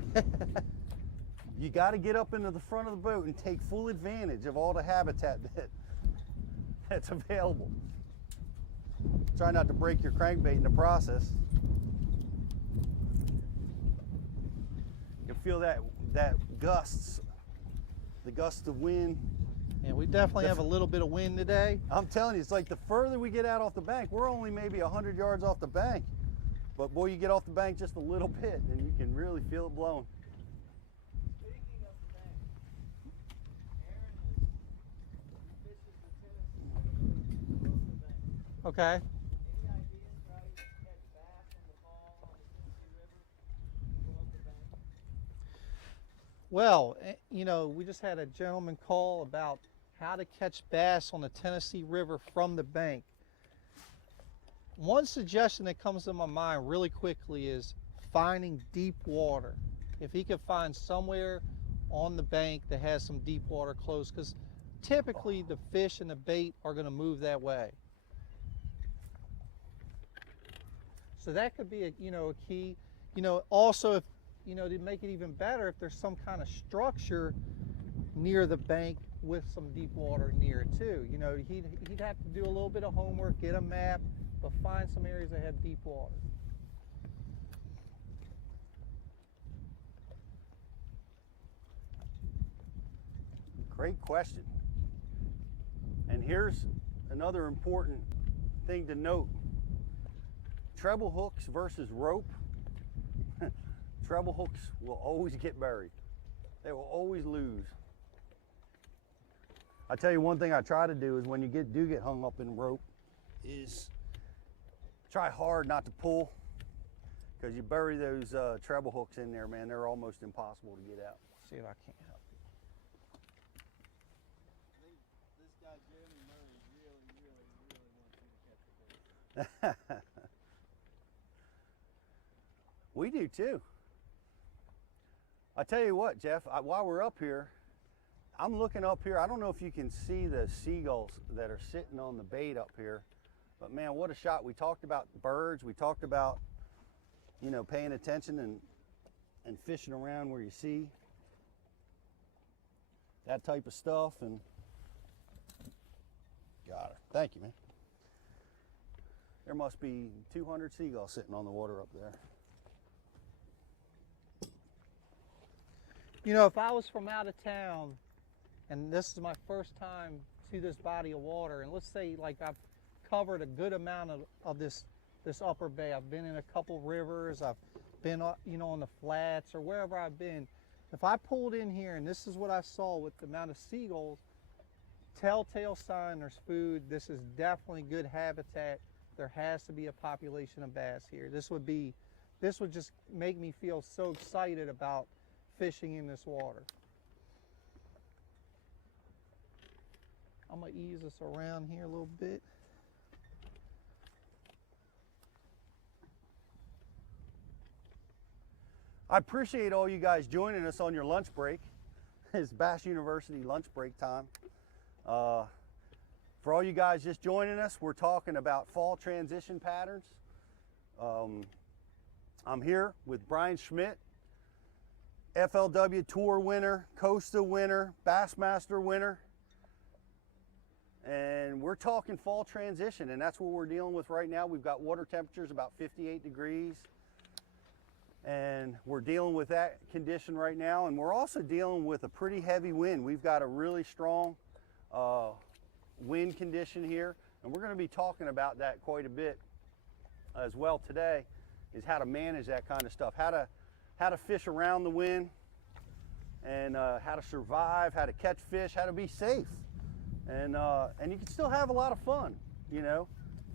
you got to get up into the front of the boat and take full advantage of all the habitat that's available. Try not to break your crankbait in the process. You can feel that gusts, the gusts of wind. Yeah, we definitely have a little bit of wind today. I'm telling you, it's like the further we get out off the bank, we're only maybe 100 yards off the bank. But boy, you get off the bank just a little bit and you can really feel it blowing. Speaking of the bank, Aaron fishes the Tennessee River from the bank. Okay. Any ideas for how you can catch bass in the fall on the Tennessee River from the bank? Well, you know, we just had a gentleman call about how to catch bass on the Tennessee River from the bank. One suggestion that comes to my mind really quickly is finding deep water. If he could find somewhere on the bank that has some deep water close, because typically the fish and the bait are going to move that way. So that could be a key. You know, also if to make it even better, if there's some kind of structure near the bank with some deep water near it too. You know, he'd have to do a little bit of homework, get a map, but find some areas that have deep water. Great question. And here's another important thing to note. Treble hooks versus rope. Treble hooks will always get buried. They will always lose. I tell you one thing I try to do is when you do get hung up in rope is try hard not to pull, because you bury those treble hooks in there, man, they're almost impossible to get out. See if I can't help you. I think this guy Jeremy Murray really wants you to catch the bait. We do too. I tell you what, Jeff, while we're up here, I'm looking up here. I don't know if you can see the seagulls that are sitting on the bait up here, but man, what a shot. We talked about birds. We talked about, you know, paying attention and fishing around where you see that type of stuff. And got her. Thank you, man. There must be 200 seagulls sitting on the water up there. You know, if I was from out of town and this is my first time to this body of water, and let's say like I've covered a good amount of this upper bay, I've been in a couple rivers, I've been, you know, on the flats or wherever I've been. If I pulled in here and this is what I saw with the amount of seagulls, telltale sign there's food. This is definitely good habitat. There has to be a population of bass here. This would just make me feel so excited about fishing in this water. I'm gonna ease this around here a little bit. I appreciate all you guys joining us on your lunch break. It's Bass University lunch break time. For all you guys just joining us, we're talking about fall transition patterns. I'm here with Bryan Schmitt, FLW Tour winner, Costa winner, Bassmaster winner. And we're talking fall transition, and that's what we're dealing with right now. We've got water temperatures about 58 degrees. And we're dealing with that condition right now, and we're also dealing with a pretty heavy wind. We've got a really strong wind condition here, and we're going to be talking about that quite a bit as well today, is how to manage that kind of stuff, how to fish around the wind, and how to survive, how to catch fish, how to be safe, and you can still have a lot of fun, you know,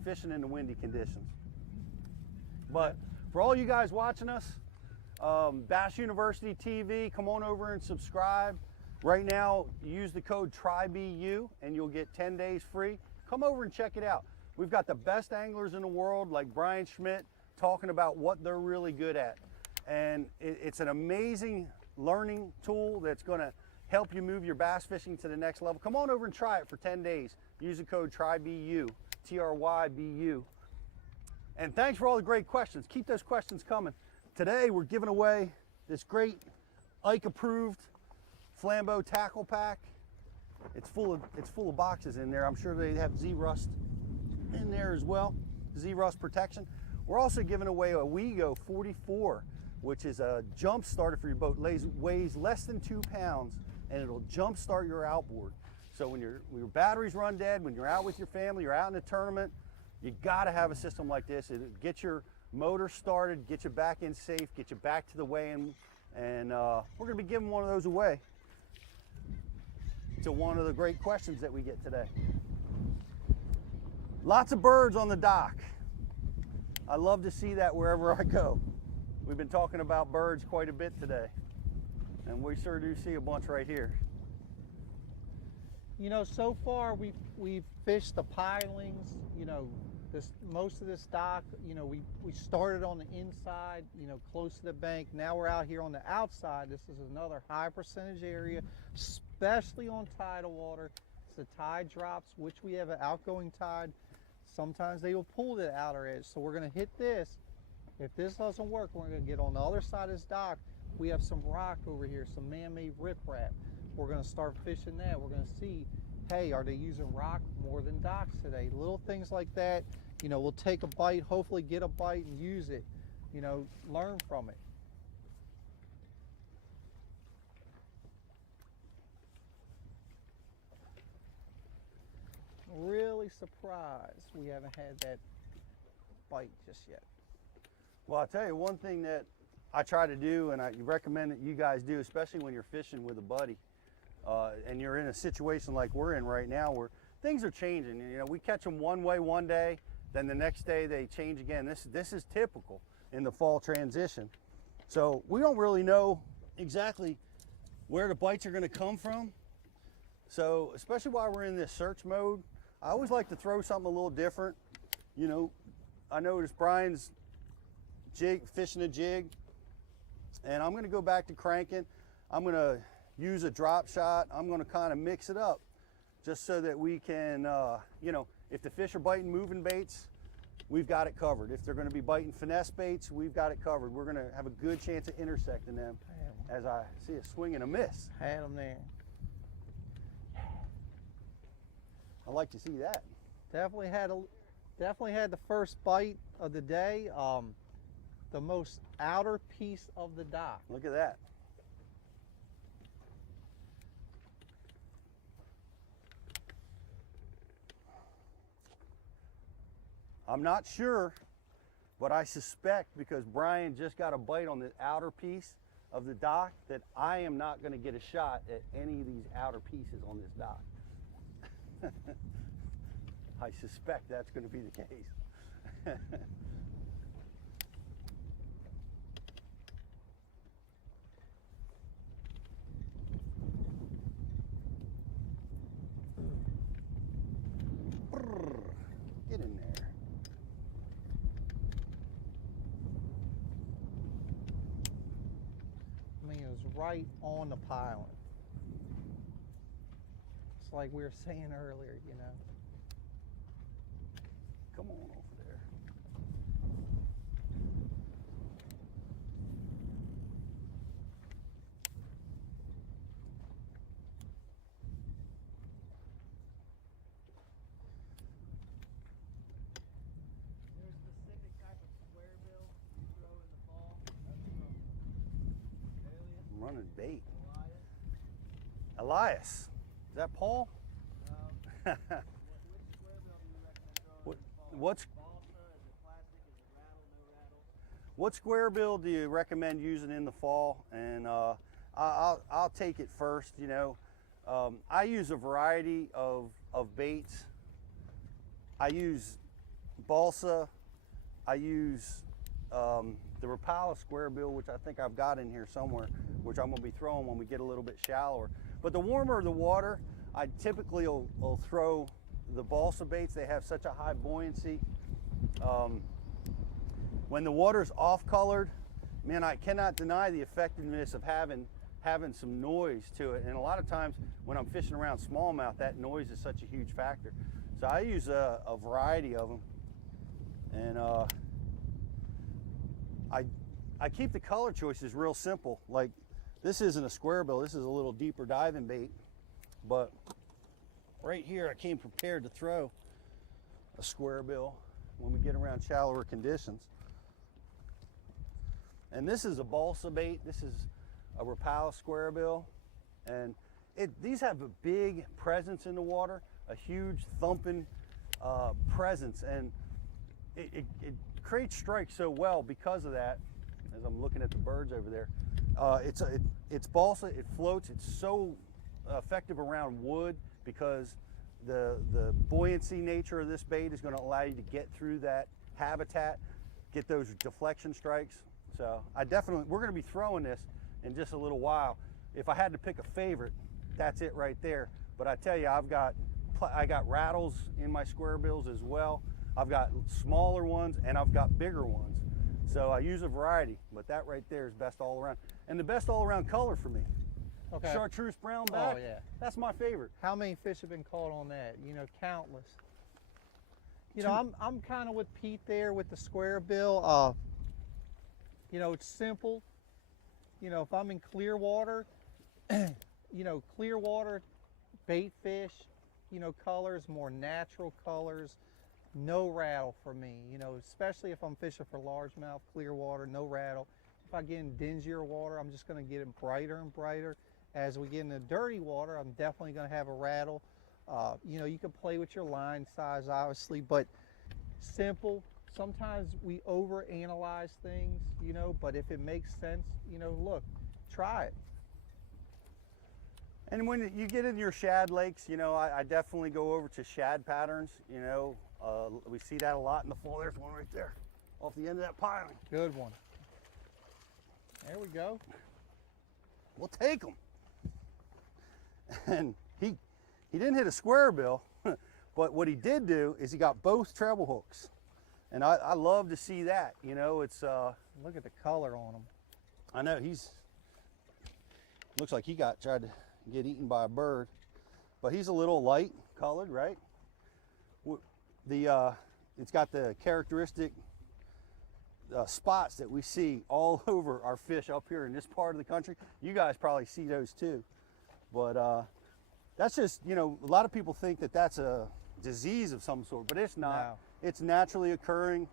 fishing in the windy conditions. But for all you guys watching us, Bass University TV, come on over and subscribe. Right now, use the code TRYBU and you'll get 10 days free. Come over and check it out. We've got the best anglers in the world, like Bryan Schmitt, talking about what they're really good at. And it's an amazing learning tool that's gonna help you move your bass fishing to the next level. Come on over and try it for 10 days. Use the code TRYBU, TRYBU. And thanks for all the great questions. Keep those questions coming. Today we're giving away this great Ike approved Flambeau tackle pack. It's full of boxes in there. I'm sure they have Z-Rust in there as well, Z-Rust protection. We're also giving away a WeGo 44, which is a jump starter for your boat. Weighs less than 2 pounds, and it'll jump start your outboard. So when your batteries run dead, when you're out with your family, you're out in a tournament, you gotta have a system like this. It'll get your motor started, get you back in safe, get you back to the weigh-in, and we're gonna be giving one of those away to one of the great questions that we get today. Lots of birds on the dock. I love to see that wherever I go. We've been talking about birds quite a bit today, and we sure do see a bunch right here. You know, so far we've fished the pilings, you know, most of this dock, you know, we started on the inside, you know, close to the bank. Now we're out here on the outside. This is another high percentage area, especially on tidal water. As the tide drops, which we have an outgoing tide, sometimes they will pull the outer edge. So we're gonna hit this. If this doesn't work, we're gonna get on the other side of this dock. We have some rock over here, some man-made riprap. We're gonna start fishing that. We're gonna see, hey, are they using rock more than docks today? Little things like that. You know, we'll take a bite, hopefully get a bite and use it. You know, learn from it. really surprised we haven't had that bite just yet. Well, I'll tell you one thing that I try to do, and I recommend that you guys do, especially when you're fishing with a buddy, and you're in a situation like we're in right now where things are changing. You know, we catch them one way one day, then the next day they change again. This is typical in the fall transition. So we don't really know exactly where the bites are going to come from. So especially while we're in this search mode, I always like to throw something a little different. You know, I noticed Brian's fishing a jig, and I'm going to go back to cranking. I'm going to use a drop shot. I'm going to kind of mix it up just so that we can, you know, if the fish are biting moving baits, we've got it covered. If they're going to be biting finesse baits, we've got it covered. We're going to have a good chance of intersecting them as I see a swing and a miss. Had them there. I like to see that. Definitely had the first bite of the day. The most outer piece of the dock. Look at that. I'm not sure, but I suspect because Brian just got a bite on the outer piece of the dock that I am not going to get a shot at any of these outer pieces on this dock. I suspect that's going to be the case. Get in there. I mean, it was right on the piling. It's like we were saying earlier, you know. Come on over there. Is there a specific type of square bill you throw in the fall? That's from Alias, I'm running bait. Elias. Elias. Is that Paul? Which square bill do you recommend throwing in the fall? What's Balsa? Is it plastic? Is it rattle? No rattle? What square bill do you recommend using in the fall? And I'll take it first. You know, I use a variety of baits. I use balsa. I use the Rapala square bill, which I think I've got in here somewhere, which I'm going to be throwing when we get a little bit shallower. But the warmer the water, I typically will throw the balsa baits. They have such a high buoyancy. When the water's off colored, man, I cannot deny the effectiveness of having some noise to it. And a lot of times when I'm fishing around smallmouth, that noise is such a huge factor. So I use a variety of them. And I keep the color choices real simple. Like, this isn't a square bill, this is a little deeper diving bait. But right here, I came prepared to throw a square bill when we get around shallower conditions. And this is a balsa bait. This is a Rapala square bill. And these have a big presence in the water, a huge thumping presence. And it creates strikes so well because of that. As I'm looking at the birds over there, it's balsa, it floats, it's so effective around wood because the buoyancy nature of this bait is going to allow you to get through that habitat, get those deflection strikes. So we're going to be throwing this in just a little while. If I had to pick a favorite, that's it right there. But I tell you, I got rattles in my square bills as well. I've got smaller ones and I've got bigger ones. So I use a variety, but that right there is best all around. And the best all around color for me. Okay. Chartreuse brown back. Oh, yeah. That's my favorite. How many fish have been caught on that? You know, countless. You know, I'm kind of with Pete there with the square bill. You know, it's simple. You know, if I'm in clear water, you know, clear water, bait fish, you know, colors, more natural colors, no rattle for me, you know, especially if I'm fishing for largemouth, clear water, no rattle. If I get in dingier water, I'm just going to get it brighter and brighter. As we get into dirty water, I'm definitely going to have a rattle. You know, you can play with your line size, obviously, but simple. Sometimes we overanalyze things, you know, but if it makes sense, you know, look, try it. And when you get in your shad lakes, you know, I definitely go over to shad patterns. You know, we see that a lot in the fall. There's one right there off the end of that piling. Good one. There we go. We'll take them. And he didn't hit a square bill, but what he did do is he got both treble hooks. And I love to see that. You know, it's Look at the color on him. I know looks like he tried to get eaten by a bird, but he's a little light colored, right? It's got the characteristic spots that we see all over our fish up here in this part of the country. You guys probably see those too, but that's just, you know, a lot of people think that that's a disease of some sort, but it's not. No. It's naturally occurring.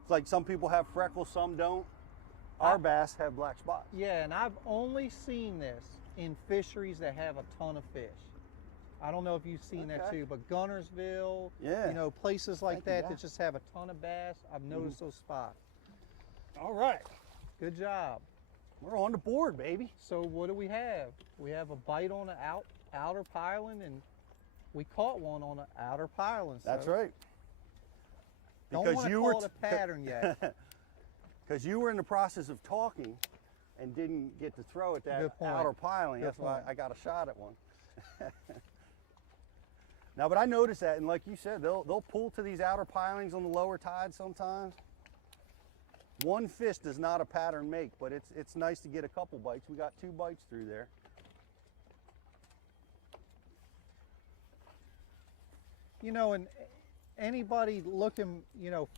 It's like some people have freckles, some don't. Our bass have black spots. Yeah, and I've only seen this in fisheries that have a ton of fish. I don't know if you've seen that Okay. too, but Gunnersville, Yeah. you know, places like Thank you, that guys. just have a ton of bass, I've noticed those spots. All right, Good job. we're on the board, baby. So what do we have? We have a bite on the outer piling, and we caught one on the outer piling. So That's right. Don't want to call it a pattern yet. Because you were in the process of talking and didn't get to throw at that Good point. outer piling. Good That's why point. I got a shot at one. Now, but I noticed that, and like you said, they'll pull to these outer pilings on the lower tide sometimes. One fish does not a pattern make, but it's nice to get a couple bites. We got 2 bites through there. You know, and anybody looking, you know,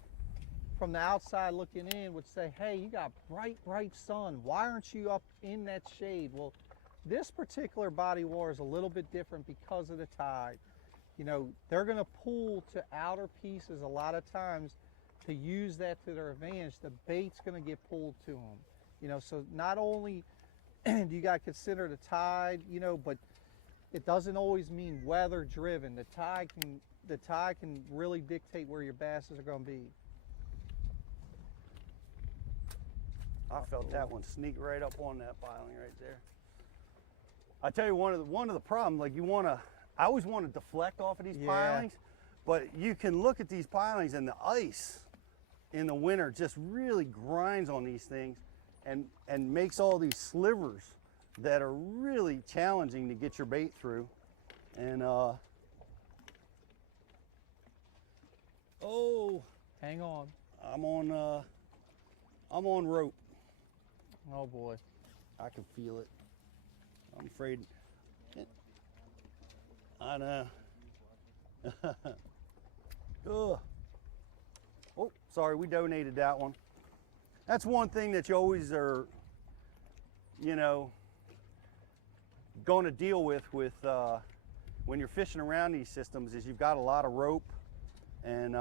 from the outside looking in would say, hey, you got bright sun. Why aren't you up in that shade? Well, this particular body of water is a little bit different because of the tide. You know, they're going to pull to outer pieces a lot of times to use that to their advantage. The bait's going to get pulled to them. You know, so not only do you got to consider the tide, you know, but it doesn't always mean weather driven. The tide can really dictate where your basses are going to be. I felt that one sneak right up on that piling right there. I tell you, one of the problems, like I always want to deflect off of these pilings, but you can look at these pilings and the ice in the winter just really grinds on these things and makes all these slivers that are really challenging to get your bait through. And oh, Hang on. I'm on rope. Oh boy. I can feel it. I'm afraid. I know. Ugh. Oh, sorry, we donated that one. That's one thing that you always are, you know, going to deal with when you're fishing around these systems is you've got a lot of rope, and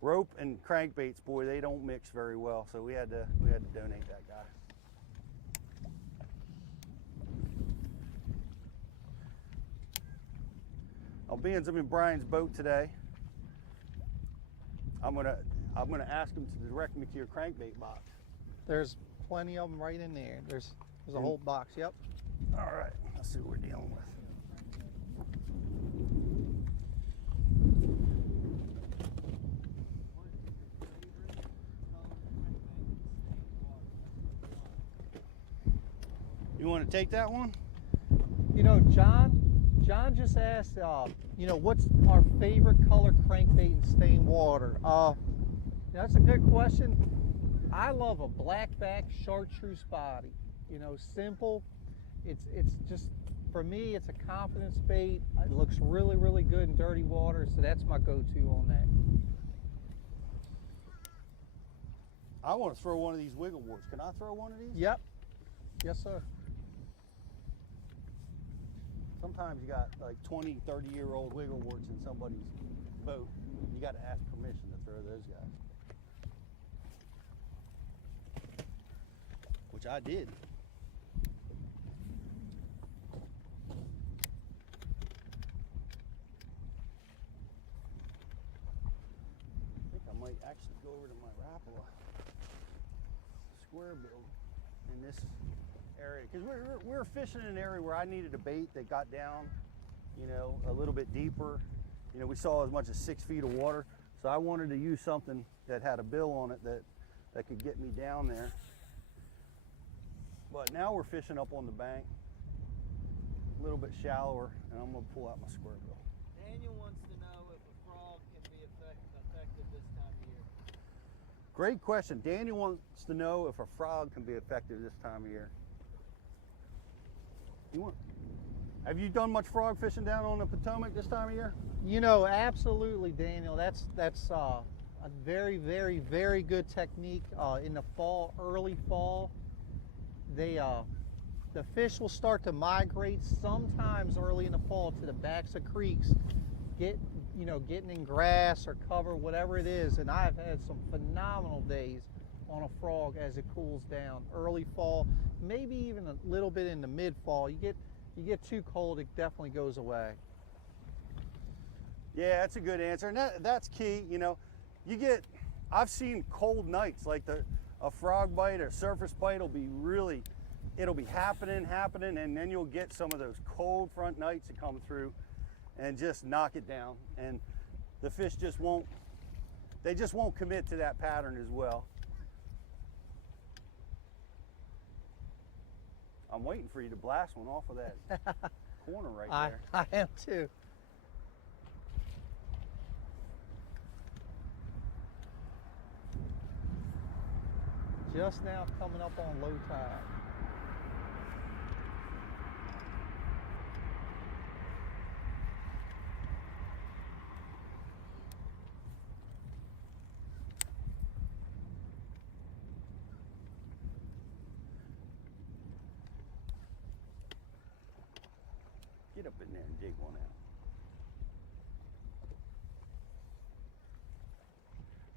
rope and crankbaits, boy, they don't mix very well. So we had to donate that guy. I'll be in Brian's boat today. I'm gonna ask him to direct me to your crankbait box. There's plenty of them right in there. There's a whole box. Yep. All right, let's see what we're dealing with. You want to take that one? You know, John just asked, you know, what's our favorite color crankbait in stained water? That's a good question. I love a blackback chartreuse body. You know, simple. It's just, for me, it's a confidence bait. It looks really, really good in dirty water, so that's my go-to on that. I want to throw one of these wiggle warts. Can I throw one of these? Yep. Yes, sir. Sometimes you got like 20, 30-year-old wiggle warts in somebody's boat. You got to ask permission to throw those guys. Which I did. might actually go over to my Rapala square bill in this area, because we're fishing in an area where I needed a bait that got down, you know, a little bit deeper. You know, we saw as much as 6 feet of water, so I wanted to use something that had a bill on it that could get me down there. But now we're fishing up on the bank, a little bit shallower, and I'm gonna pull out my square bill. Daniel wants to know if a frog can be effective this time of year. Great question. Daniel wants to know if a frog can be effective this time of year. Have you done much frog fishing down on the Potomac this time of year? You know, absolutely, Daniel. That's a very, very, very good technique. In the fall, early fall, the fish will start to migrate sometimes early in the fall to the backs of creeks, getting in grass or cover, whatever it is. And I've had some phenomenal days on a frog as it cools down. Early fall, maybe even a little bit in the mid fall. You get too cold, it definitely goes away. Yeah, that's a good answer, and that's key. You know, I've seen cold nights, like a frog bite or surface bite will be it'll be happening, and then you'll get some of those cold front nights that come through and just knock it down, and the fish just won't commit to that pattern as well. I'm waiting for you to blast one off of that corner right there. I am too. Just now coming up on low tide. Get up in there and dig one out.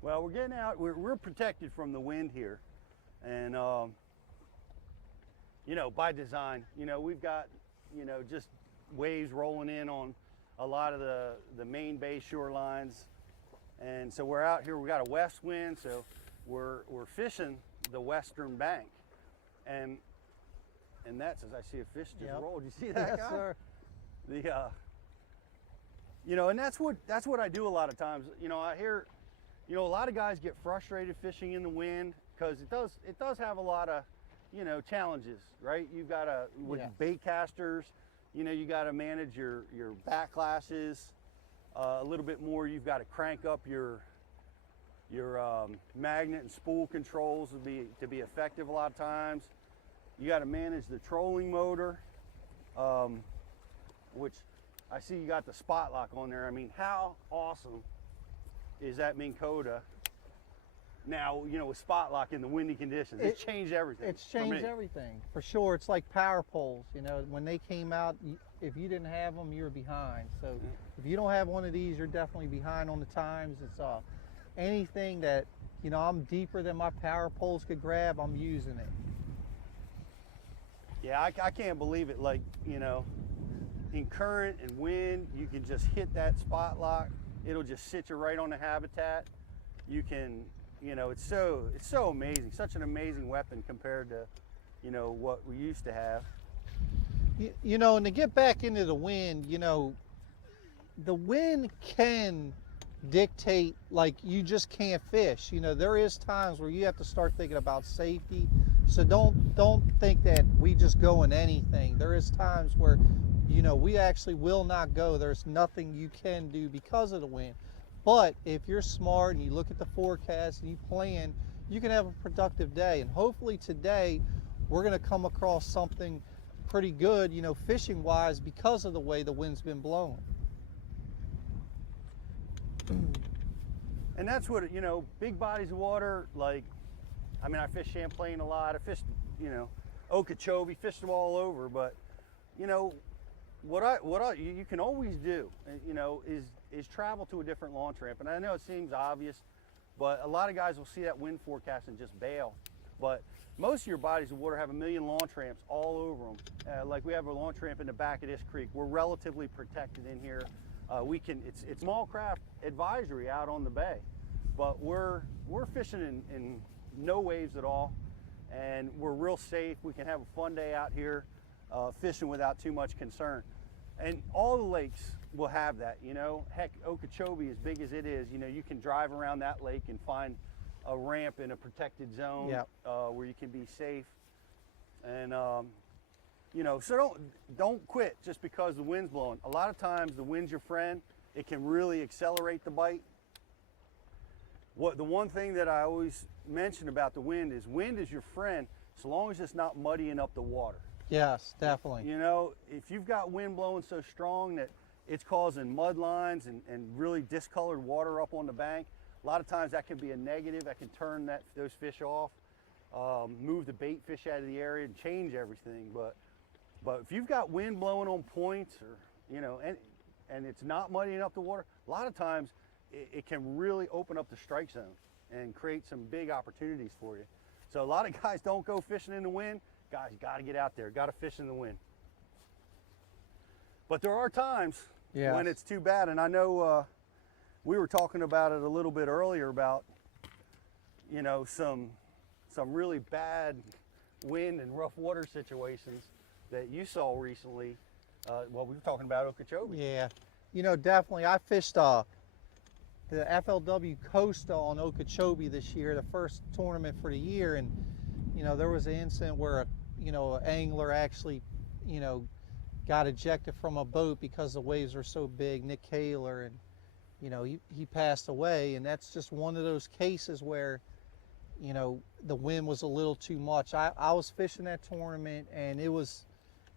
Well, we're getting out. We're protected from the wind here, and you know, by design. You know, we've got, you know, just waves rolling in on a lot of the main bay shorelines, and so we're out here. We got a west wind, so we're fishing the western bank, and that's, as I see a fish just rolled. You see that, yes, guy? sir. You know, and that's what I do a lot of times. You know, I hear, you know, a lot of guys get frustrated fishing in the wind because it does have a lot of, you know, challenges, right? You've got to, with bait casters, you know, you got to manage your backlashes a little bit more. You've got to crank up your magnet and spool controls to be effective a lot of times. You got to manage the trolling motor, which I see you got the spot lock on there. I mean, how awesome is that Minn Kota now, you know, with spot lock in the windy conditions? It's changed everything. It's changed everything, for sure. It's like power poles. You know, when they came out, if you didn't have them, you were behind. So if you don't have one of these, you're definitely behind on the times. It's anything that, you know, I'm deeper than my power poles could grab, I'm using it. Yeah, I can't believe it. Like, you know, in current and wind, you can just hit that spot lock. It'll just sit you right on the habitat. You can, you know, it's so amazing. Such an amazing weapon compared to, you know, what we used to have. You know, and to get back into the wind, you know, the wind can dictate, like, you just can't fish. You know, there is times where you have to start thinking about safety. So don't think that we just go in anything. There is times where, you know, we actually will not go. There's nothing you can do because of the wind. But if you're smart and you look at the forecast and you plan, you can have a productive day. And hopefully today we're going to come across something pretty good, you know, fishing wise, because of the way the wind's been blowing. And that's what, you know, big bodies of water, like, I mean, I fish Champlain a lot. I fished, you know, Okeechobee, fished them all over. But, you know, what you can always do, you know, is travel to a different launch ramp. And I know it seems obvious, but a lot of guys will see that wind forecast and just bail. But most of your bodies of water have a million launch ramps all over them. Like we have a launch ramp in the back of this creek. We're relatively protected in here. It's small craft advisory out on the bay. but we're fishing in no waves at all, and we're real safe. We can have a fun day out here fishing without too much concern. And all the lakes will have that, you know. Heck, Okeechobee, as big as it is, you know, you can drive around that lake and find a ramp in a protected zone. Yep. Where you can be safe. And you know, so don't quit just because the wind's blowing. A lot of times the wind's your friend. It can really accelerate the bite. The one thing that I always mention about the wind is your friend, so long as it's not muddying up the water. Yes, definitely. You know, if you've got wind blowing so strong that it's causing mud lines and really discolored water up on the bank, a lot of times that can be a negative. That can turn those fish off, move the bait fish out of the area and change everything. But if you've got wind blowing on points, or you know, and it's not muddying up the water, a lot of times it can really open up the strike zone and create some big opportunities for you. So a lot of guys don't go fishing in the wind. Guys, got to get out there, got to fish in the wind. But there are times when it's too bad, and I know we were talking about it a little bit earlier about, you know, some really bad wind and rough water situations that you saw recently. Well, we were talking about Okeechobee. Yeah, you know, definitely. I fished the FLW Costa on Okeechobee this year, the first tournament for the year, and you know, there was an incident where an angler actually, you know, got ejected from a boat because the waves were so big. Nick Kaler, and you know, he passed away, and that's just one of those cases where, you know, the wind was a little too much. I was fishing that tournament, and it was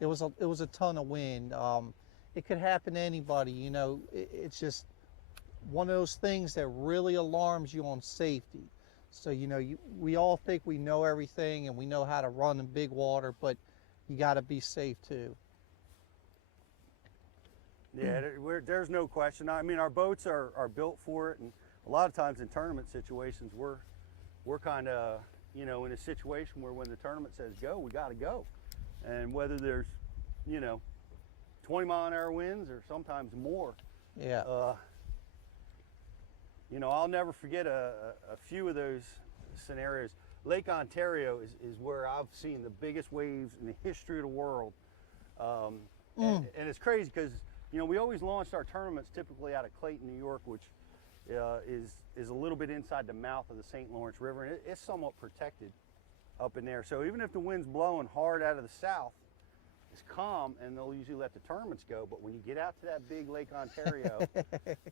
a ton of wind. It could happen to anybody, you know. It's just one of those things that really alarms you on safety. So, you know, we all think we know everything and we know how to run in big water, but you got to be safe too. Yeah, there's no question. I mean, our boats are built for it, and a lot of times in tournament situations, we're kind of, you know, in a situation where when the tournament says go, we got to go. And whether there's, you know, 20-mile-an-hour winds or sometimes more. Yeah. You know, I'll never forget a few of those scenarios. Lake Ontario is where I've seen the biggest waves in the history of the world. And it's crazy because, you know, we always launched our tournaments typically out of Clayton, New York, which is a little bit inside the mouth of the St. Lawrence River, and it's somewhat protected up in there. So even if the wind's blowing hard out of the south, it's calm, and they'll usually let the tournaments go. But when you get out to that big Lake Ontario,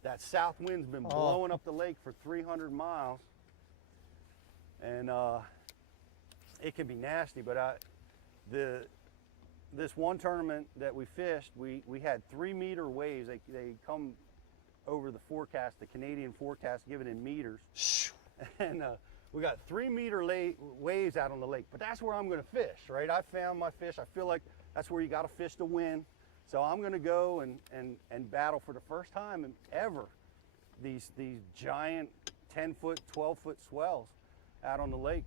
that south wind's been blowing up the lake for 300 miles, and it can be nasty. But this one tournament that we fished, we had 3-meter waves. They come over the forecast, the Canadian forecast, given in meters, and we got 3-meter waves out on the lake. But that's where I'm going to fish, right? I found my fish. I feel like that's where you got to fish to win. So I'm going to go and battle for the first time ever these giant 10-foot, 12-foot swells out on the lake.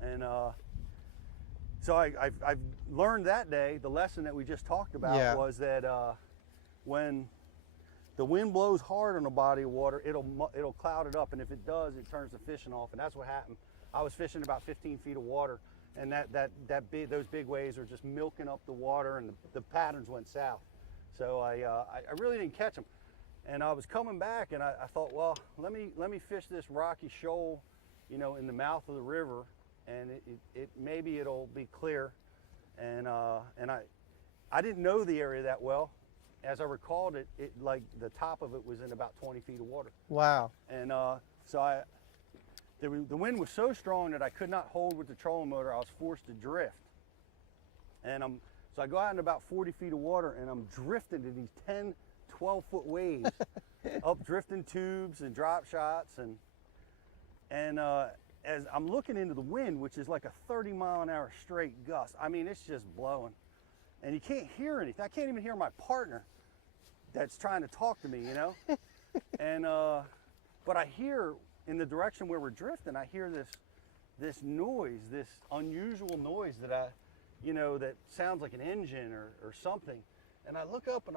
And so I've learned that day, the lesson that we just talked about was that when the wind blows hard on a body of water, it'll cloud it up, and if it does, it turns the fishing off, and that's what happened. I was fishing about 15 feet of water, and those big waves are just milking up the water, and the patterns went south. So I really didn't catch them, and I was coming back, and I thought, well, let me fish this rocky shoal, you know, in the mouth of the river, and maybe it'll be clear, and I didn't know the area that well. As I recalled it, like the top of it was in about 20 feet of water. Wow. And so the wind was so strong that I could not hold with the trolling motor. I was forced to drift. And so I go out in about 40 feet of water, and I'm drifting to these 10, 12-foot waves, up drifting tubes and drop shots. And as I'm looking into the wind, which is like a 30-mile-an-hour straight gust, I mean, it's just blowing. And you can't hear anything. I can't even hear my partner that's trying to talk to me, you know? And but I hear in the direction where we're drifting, I hear this noise, this unusual noise that that sounds like an engine or something. And I look up and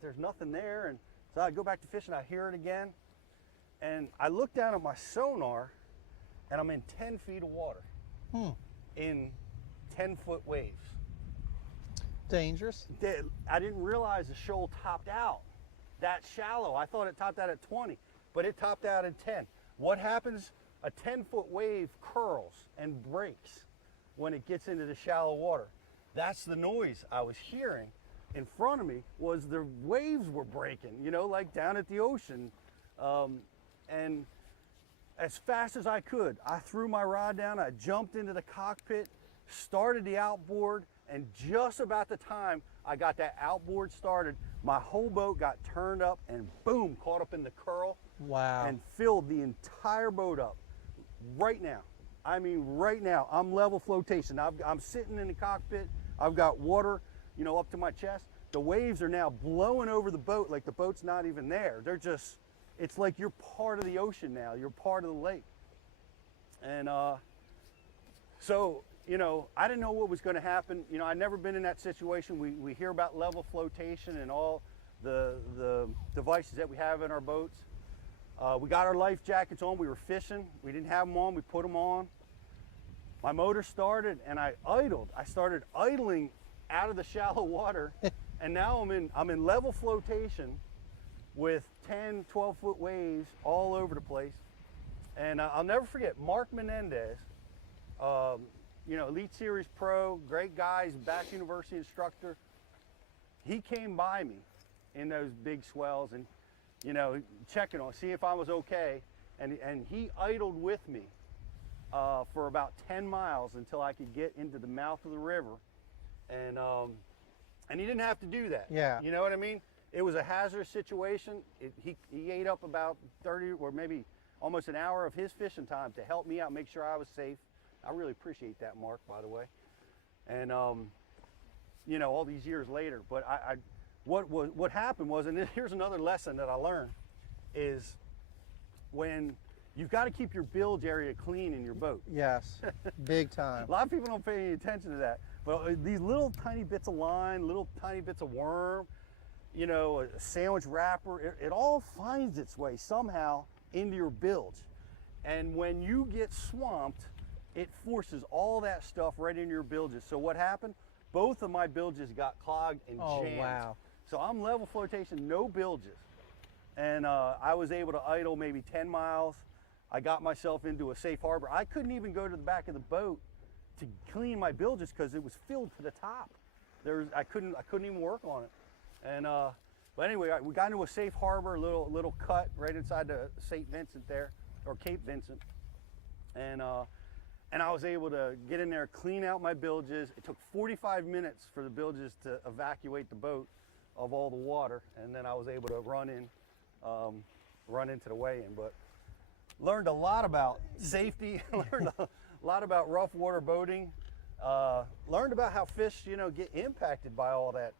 there's nothing there. And so I go back to fishing, I hear it again. and I look down at my sonar, and I'm in 10 feet of water in 10-foot waves. Dangerous. I didn't realize the shoal topped out that shallow. I thought it topped out at 20, but it topped out at 10. What happens? A 10-foot wave curls and breaks when it gets into the shallow water. That's the noise I was hearing. In front of me was the waves were breaking, you know, like down at the ocean. And as fast as I could, I threw my rod down, I jumped into the cockpit, started the outboard, and just about the time I got that outboard started, my whole boat got turned up and boom, caught up in the curl. Wow. And filled the entire boat up. Right now, I mean right now, I'm level flotation. I'm sitting in the cockpit, I've got water, you know, up to my chest. The waves are now blowing over the boat like the boat's not even there. They're just, it's like you're part of the ocean now, you're part of the lake. And so, you know, I didn't know what was gonna happen. You know, I'd never been in that situation. We hear about level flotation and all the devices that we have in our boats. We got our life jackets on, we were fishing. We didn't have them on, we put them on. My motor started and I idled. I started idling out of the shallow water and now I'm in level flotation with 10, 12-foot waves all over the place. And I'll never forget Mark Menendez, you know, Elite Series Pro, great guys, Bass University instructor. He came by me in those big swells and, you know, checking on, see if I was okay. And he idled with me for about 10 miles until I could get into the mouth of the river. And he didn't have to do that. Yeah. You know what I mean? It was a hazardous situation. He ate up about 30 or maybe almost an hour of his fishing time to help me out, make sure I was safe. I really appreciate that, Mark, by the way. And, you know, all these years later, but what happened was, and here's another lesson that I learned, is when you've got to keep your bilge area clean in your boat. Yes, big time. A lot of people don't pay any attention to that. But these little tiny bits of line, little tiny bits of worm, you know, a sandwich wrapper, it all finds its way somehow into your bilge. And when you get swamped, it forces all that stuff right into your bilges. So what happened? Both of my bilges got clogged and jammed. Wow. So I'm level flotation, no bilges. And I was able to idle maybe 10 miles. I got myself into a safe harbor. I couldn't even go to the back of the boat to clean my bilges because it was filled to the top. I couldn't even work on it. And but anyway, we got into a safe harbor, a little cut right inside the St. Vincent there, or Cape Vincent. And I was able to get in there, clean out my bilges. It took 45 minutes for the bilges to evacuate the boat of all the water, and then I was able to run into the weigh-in. But learned a lot about safety, learned a lot about rough water boating, learned about how fish, you know, get impacted by all that,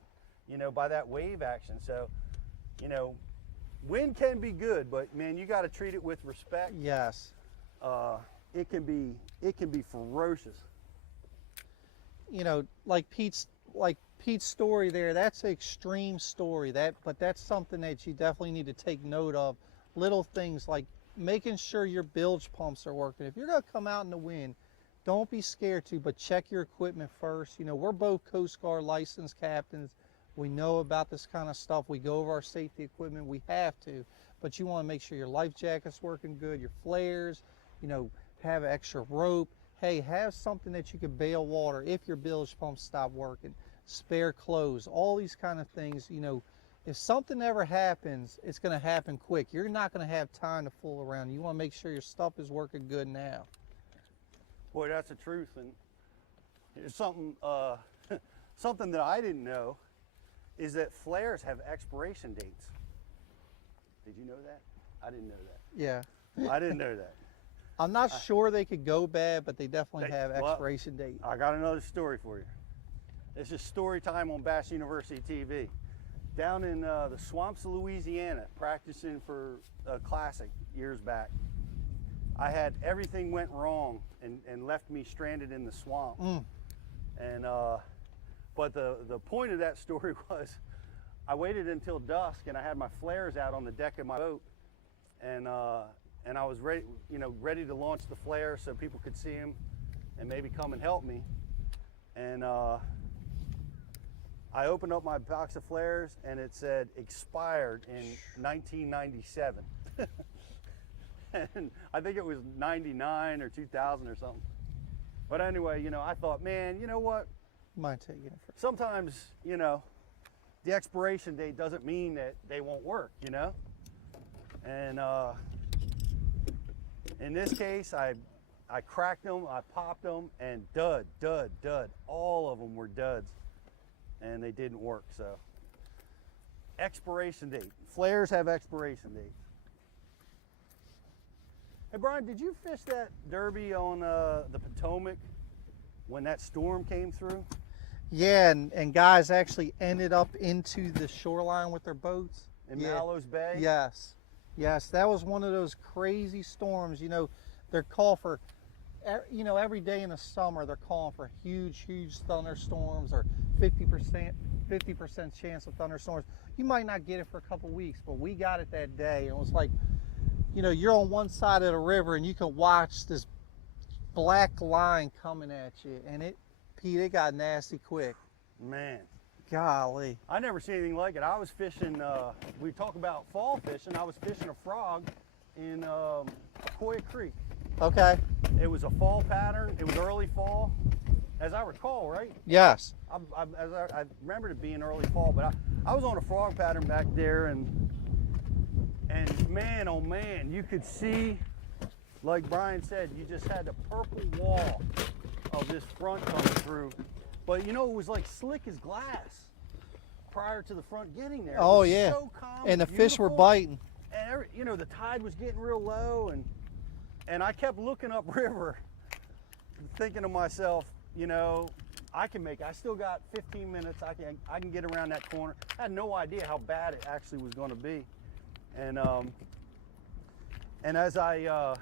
you know, by that wave action. So, you know, wind can be good, but man, you got to treat it with respect. Yes. It can be ferocious. You know, like Pete's story there, that's an extreme story. But that's something that you definitely need to take note of. Little things like making sure your bilge pumps are working. If you're gonna come out in the wind, don't be scared to, but check your equipment first. You know, we're both Coast Guard licensed captains. We know about this kind of stuff. We go over our safety equipment. We have to, but you want to make sure your life jacket's working good, your flares, you know, have extra rope. Hey, have something that you can bail water if your bilge pumps stop working. Spare clothes, all these kind of things. You know, if something ever happens, it's going to happen quick. You're not going to have time to fool around. You want to make sure your stuff is working good now. Boy, that's the truth. And it's something something that I didn't know is that flares have expiration dates. Did you know that? I didn't know that. Yeah. I didn't know that. I'm not sure they could go bad, but they definitely have expiration date. I got another story for you. This is story time on Bass University TV. Down in the swamps of Louisiana, practicing for a classic years back, I had everything went wrong and left me stranded in the swamp. And but the point of that story was I waited until dusk and I had my flares out on the deck of my boat, and I was ready, ready to launch the flare so people could see him and maybe come and help me. And I opened up my box of flares and it said expired in 1997. And I think it was 99 or 2000 or something. But anyway, I thought, man, you know what? Might take it for. Sometimes, the expiration date doesn't mean that they won't work, And in this case, I cracked them, I popped them, and dud. All of them were duds, and they didn't work. So, expiration date. Flares have expiration dates. Hey, Brian, did you fish that derby on the Potomac when that storm came through? Yeah, and guys actually ended up into the shoreline with their boats. In Mallows Bay? Yes. Yes, that was one of those crazy storms. They're called for, every day in the summer, they're calling for huge thunderstorms or 50% chance of thunderstorms. You might not get it for a couple weeks, but we got it that day. And it was like, you're on one side of the river and you can watch this black line coming at you. And Pete, it got nasty quick. Man. Golly. I never seen anything like it. I was fishing, we talk about fall fishing. I was fishing a frog in Coya Creek. Okay. It was a fall pattern. It was early fall, as I recall, right? Yes. I remember it being early fall, but I was on a frog pattern back there, and man, oh man, you could see, like Brian said, you just had the purple wall of this front coming through. But it was like slick as glass prior to the front getting there. Oh, it was yeah. So calm and the fish were beautiful. biting. And the tide was getting real low, and I kept looking upriver, thinking to myself, I still got 15 minutes. I can get around that corner. I had no idea how bad it actually was going to be, and as I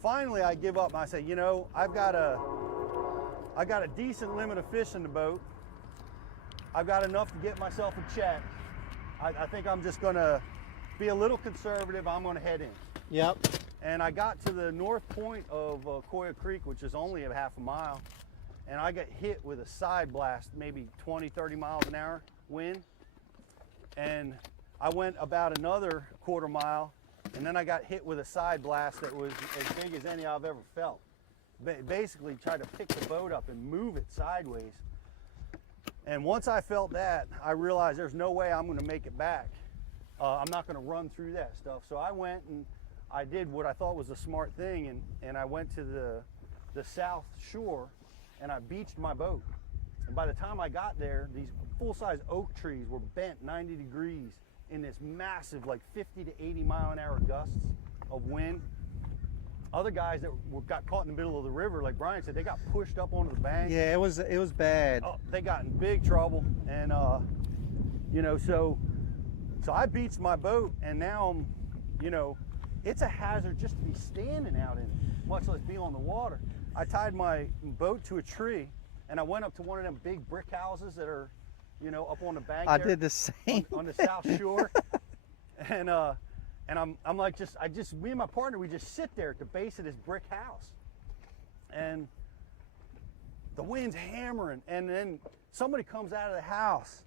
finally I give up. I say, I got a decent limit of fish in the boat. I've got enough to get myself a check. I think I'm just gonna be a little conservative. I'm gonna head in. Yep. And I got to the north point of Coya Creek, which is only a half a mile, and I got hit with a side blast, maybe 20, 30 miles an hour wind. And I went about another quarter mile, and then I got hit with a side blast that was as big as any I've ever felt. Basically tried to pick the boat up and move it sideways. And once I felt that, I realized there's no way I'm gonna make it back. I'm not gonna run through that stuff. So I went and I did what I thought was a smart thing, and I went to the south shore and I beached my boat. And by the time I got there, these full-size oak trees were bent 90 degrees in this massive, like 50 to 80 mile an hour gusts of wind. Other guys that got caught in the middle of the river, like Brian said, they got pushed up onto the bank. Yeah, it was bad. Oh, they got in big trouble, and so I beached my boat, and now I'm, it's a hazard just to be standing out in it, much less be on the water. I tied my boat to a tree, and I went up to one of them big brick houses that are, up on the bank. I did the same on the south shore, and I'm like, me and my partner, we just sit there at the base of this brick house, and the wind's hammering, and then somebody comes out of the house,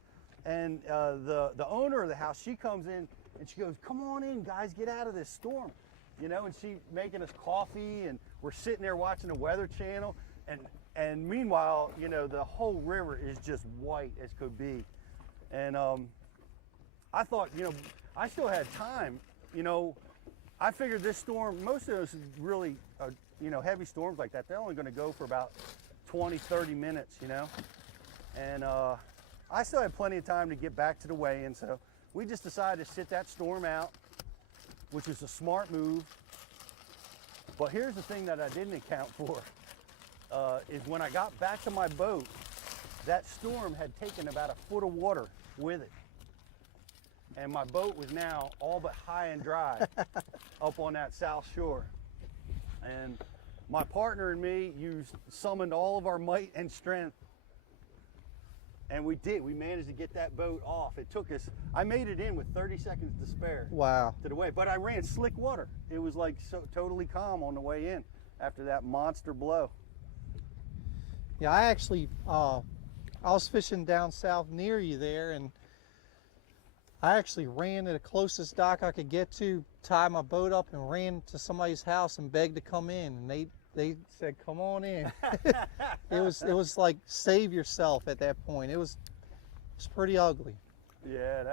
and the owner of the house, she comes in and she goes, "Come on in, guys, get out of this storm," and she making us coffee, and we're sitting there watching the Weather Channel, and meanwhile, the whole river is just white as could be, and I thought, I still had time. I figured this storm, most of those really, heavy storms like that, they're only going to go for about 20, 30 minutes, and I still had plenty of time to get back to the weigh-in, so we just decided to sit that storm out, which was a smart move. But here's the thing that I didn't account for, is when I got back to my boat, that storm had taken about a foot of water with it. And my boat was now all but high and dry up on that south shore. And my partner and me summoned all of our might and strength And we did. We managed to get that boat off. It took us, I made it in with 30 seconds to spare Wow. to the way, but I ran slick water. It was like so totally calm on the way in after that monster blow. Yeah, I actually, I was fishing down south near you there, and I actually ran to the closest dock I could get to, tied my boat up, and ran to somebody's house and begged to come in. And they said, "Come on in." It was like save yourself at that point. It was pretty ugly. Yeah,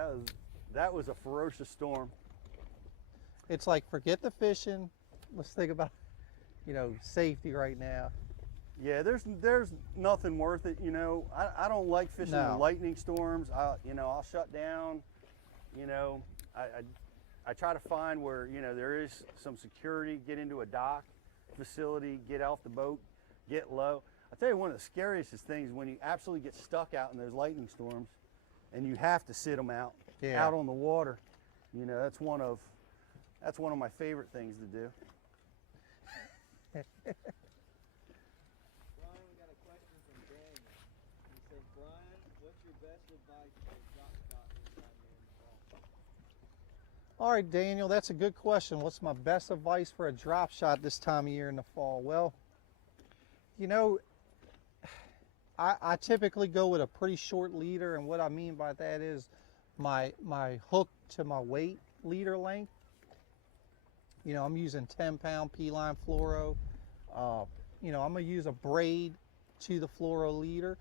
that was a ferocious storm. It's like, forget the fishing. Let's think about, safety right now. Yeah, there's nothing worth it. I don't like fishing in lightning storms. I'll shut down. I try to find where there is some security. Get into a dock facility. Get off the boat. Get low. I tell you, one of the scariest things is when you absolutely get stuck out in those lightning storms, and you have to sit them out on the water. That's one of my favorite things to do. Brian, we got a question from Daniel. He said, Brian, what's your best advice for a drop shot this time of year in the fall? All right, Daniel, that's a good question. What's my best advice for a drop shot this time of year in the fall? Well, I typically go with a pretty short leader, and what I mean by that is my hook to my weight leader length. I'm using 10-pound P-line fluoro. I'm gonna use a braid to the fluoro leader.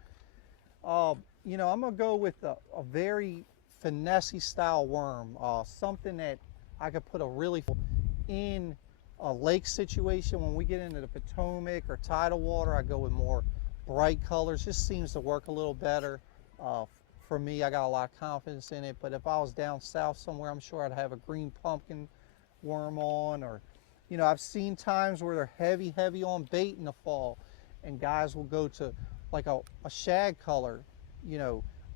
I'm gonna go with a very finessey style worm, something that I could put a really in a lake situation. When we get into the Potomac or tidal water, I go with more bright colors. Just seems to work a little better for me. I got a lot of confidence in it. But if I was down south somewhere, I'm sure I'd have a green pumpkin worm on. Or I've seen times where they're heavy on bait in the fall, and guys will go to like a shad color,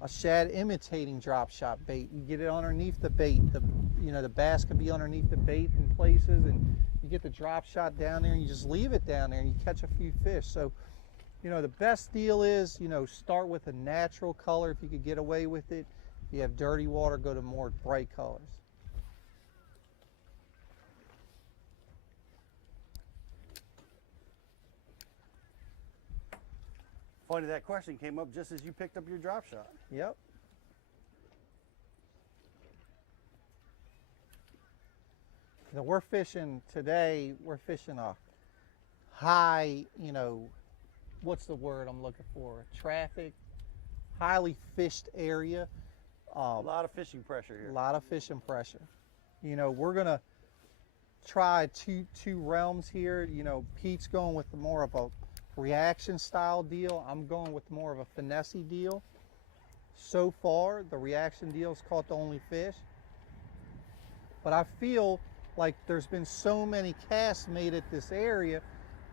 a shad imitating drop shot bait. You get it underneath the bait. The bass can be underneath the bait in places, and you get the drop shot down there, and you just leave it down there, and you catch a few fish. So the best deal is, start with a natural color if you could get away with it. If you have dirty water, go to more bright colors. Funny, that question came up just as you picked up your drop shot. Yep. We're fishing today, we're fishing a high, what's the word I'm looking for? Traffic, highly fished area. A lot of fishing pressure here. A lot of fishing pressure. We're gonna try two realms here. Pete's going with more of a reaction style deal. I'm going with more of a finessey deal. So far, the reaction deal's caught the only fish. But I feel like there's been so many casts made at this area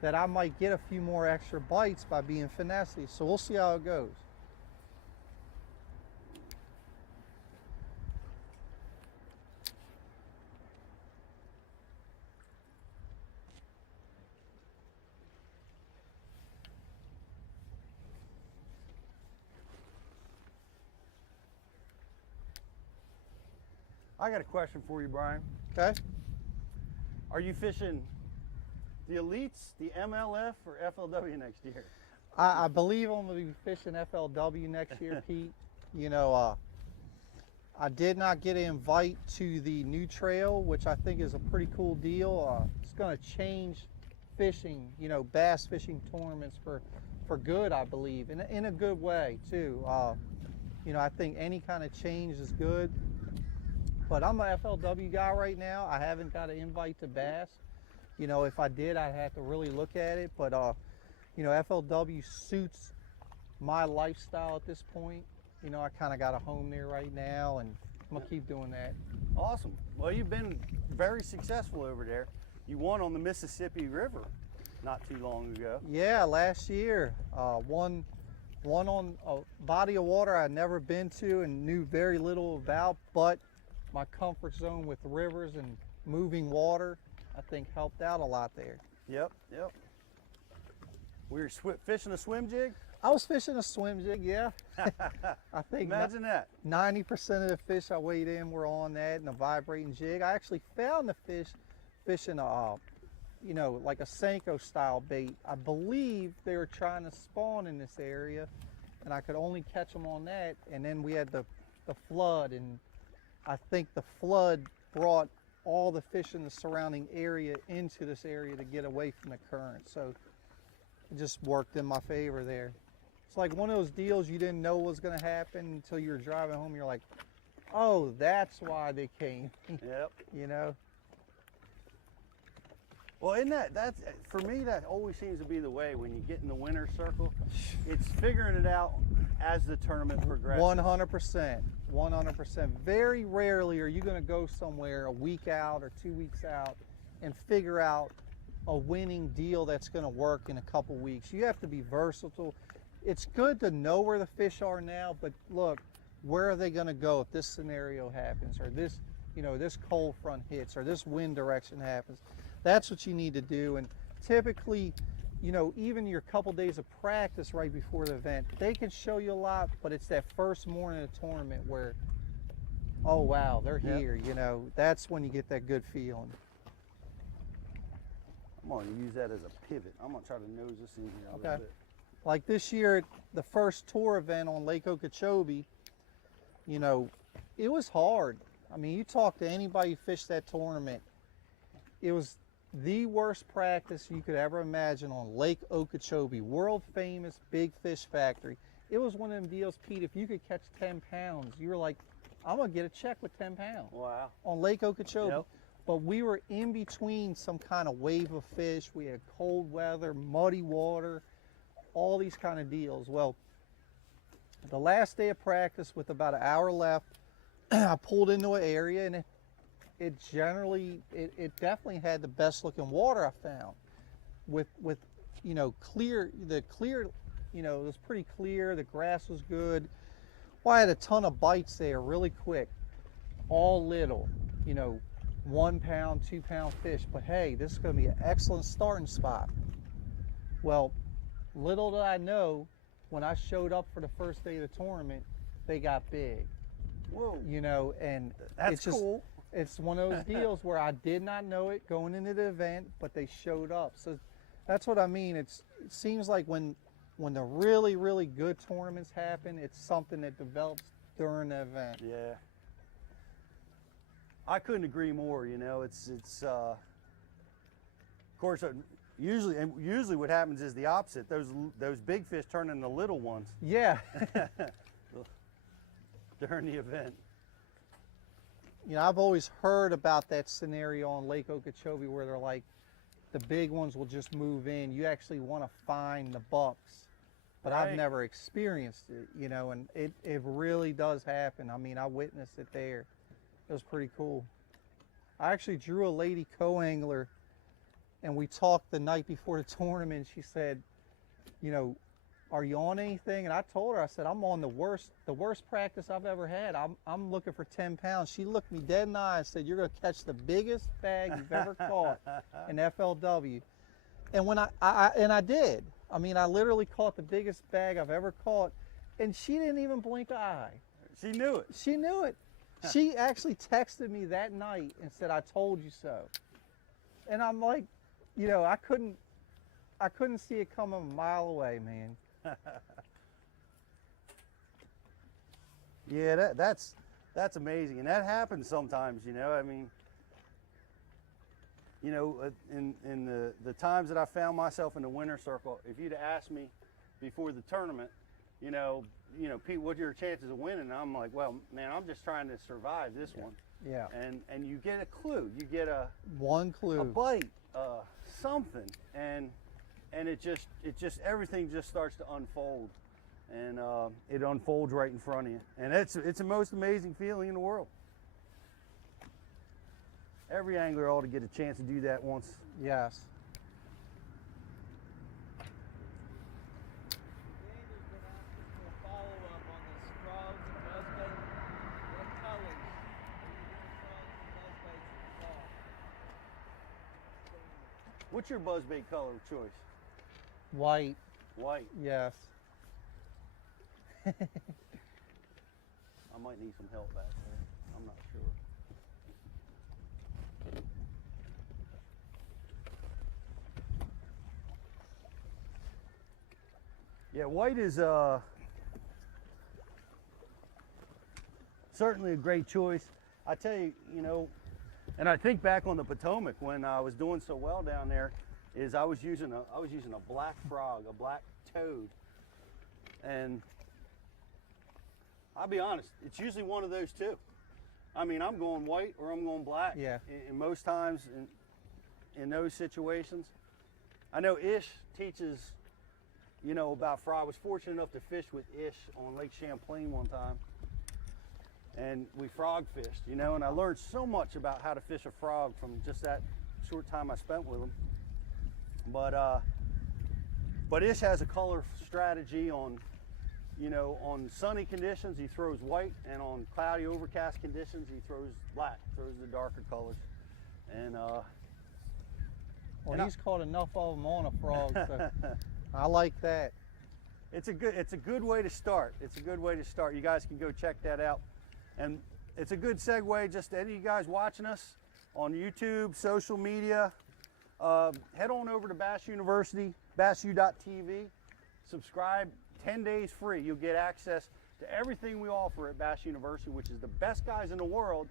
that I might get a few more extra bites by being finessey. So we'll see how it goes. I got a question for you, Brian. Okay? Are you fishing the Elites, the MLF, or FLW next year? I believe I'm going to be fishing FLW next year, Pete. I did not get an invite to the new trail, which I think is a pretty cool deal. It's going to change fishing, bass fishing tournaments for good, I believe, in a good way too. I think any kind of change is good. But I'm a FLW guy right now. I haven't got an invite to bass. If I did, I'd have to really look at it. But FLW suits my lifestyle at this point. I kind of got a home there right now, and I'm gonna keep doing that. Awesome. Well, you've been very successful over there. You won on the Mississippi River not too long ago. Yeah, last year. Won on a body of water I'd never been to and knew very little about, but my comfort zone with rivers and moving water, I think, helped out a lot there. Yep. We were fishing a swim jig? I was fishing a swim jig, yeah. I think Imagine that. 90% of the fish I weighed in were on that and a vibrating jig. I actually found the fish fishing a, you know, like a Senko style bait. I believe they were trying to spawn in this area, and I could only catch them on that. And then we had the flood, and I think the flood brought all the fish in the surrounding area into this area to get away from the current. So it just worked in my favor there. It's like one of those deals you didn't know was going to happen until you were driving home. You're like, oh, that's why they came. Yep. You know? Well, isn't that's for me, that always seems to be the way when you get in the winner's circle. It's figuring it out as the tournament progresses. 100%. 100%. Very rarely are you going to go somewhere a week out or 2 weeks out and figure out a winning deal that's going to work in a couple weeks. You have to be versatile. It's good to know where the fish are now, but look, where are they going to go if this scenario happens, or this, you know, this cold front hits, or this wind direction happens? That's what you need to do. And typically, you know, even your couple days of practice right before the event, they can show you a lot, but it's that first morning of the tournament where, oh wow, they're here. You know, that's when you get that good feeling. I'm going to use that as a pivot. I'm going to try to nose this in here a little bit. Like this year, the first tour event on Lake Okeechobee, you know, it was hard. I mean, you talk to anybody who fished that tournament, it was the worst practice you could ever imagine on Lake Okeechobee, world famous big fish factory. It was one of them deals, Pete, if you could catch 10 pounds, you were like, I'm going to get a check with 10 pounds. Wow. On Lake Okeechobee. Yep. But we were in between some kind of wave of fish. We had cold weather, muddy water, all these kind of deals. Well, the last day of practice with about an hour left, I pulled into an area, and it definitely had the best looking water I found. With you know, clear, you know, it was pretty clear, the grass was good. Well, I had a ton of bites there really quick, all little, you know, 1 pound, 2 pound fish. But hey, this is going to be an excellent starting spot. Well, little did I know, when I showed up for the first day of the tournament, they got big. Whoa. You know, and That's it's just, cool. it's one of those deals where I did not know it going into the event, but they showed up. So that's what I mean. It seems like when the really, really good tournaments happen, it's something that develops during the event. Yeah. I couldn't agree more. You know, it's of course, usually what happens is the opposite. Those big fish turn into little ones. Yeah. During the event. You know, I've always heard about that scenario on Lake Okeechobee where they're like, the big ones will just move in. You actually want to find the bucks. But Right. I've never experienced it, you know, and it really does happen. I mean, I witnessed it there. It was pretty cool. I actually drew a lady co-angler, and we talked the night before the tournament. She said, you know, are you on anything? And I told her, I said, I'm on the worst practice I've ever had. I'm looking for 10 pounds. She looked me dead in the eye and said, you're going to catch the biggest bag you've ever caught in FLW. And when I did. I mean, I literally caught the biggest bag I've ever caught, and she didn't even blink an eye. She knew it. She knew it. She actually texted me that night and said, I told you so. And I'm like, you know, I couldn't see it coming a mile away, man. Yeah, that's amazing, and that happens sometimes. You know, I mean, you know, in the times that I found myself in the winner's circle, if you'd have asked me before the tournament, you know, Pete, what are your chances of winning? And I'm like, well, man, I'm just trying to survive this one. Yeah. And you get a clue, you get One clue. a bite, something, and it just everything just starts to unfold, and it unfolds right in front of you, and it's the most amazing feeling in the world. Every angler ought to get a chance to do that once. Yes. Danny's been asking for a follow-up on the scrubs and buzzbait. What colors are you scrubs and buzzbaits that you caught? What's your buzzbait color of choice? White. White. Yes. I might need some help back there. I'm not sure. Yeah, white is certainly a great choice. I tell you, you know, and I think back on the Potomac when I was doing so well down there, is I was using a black frog, a black toad, and I'll be honest, it's usually one of those two. I mean, I'm going white or I'm going black. Yeah. In most times in those situations. I know Ish teaches, you know, about frog. I was fortunate enough to fish with Ish on Lake Champlain one time. And we frog fished, you know, and I learned so much about how to fish a frog from just that short time I spent with him. But Ish has a color strategy on, you know, on sunny conditions he throws white, and on cloudy overcast conditions he throws black, throws the darker colors. And well, he's caught enough of them on a frog, so I like that. It's a good way to start. It's a good way to start. You guys can go check that out. And it's a good segue, just to any of you guys watching us on YouTube, social media, head on over to Bass University, bassu.tv, subscribe, 10 days free. You'll get access to everything we offer at Bass University, which is the best guys in the world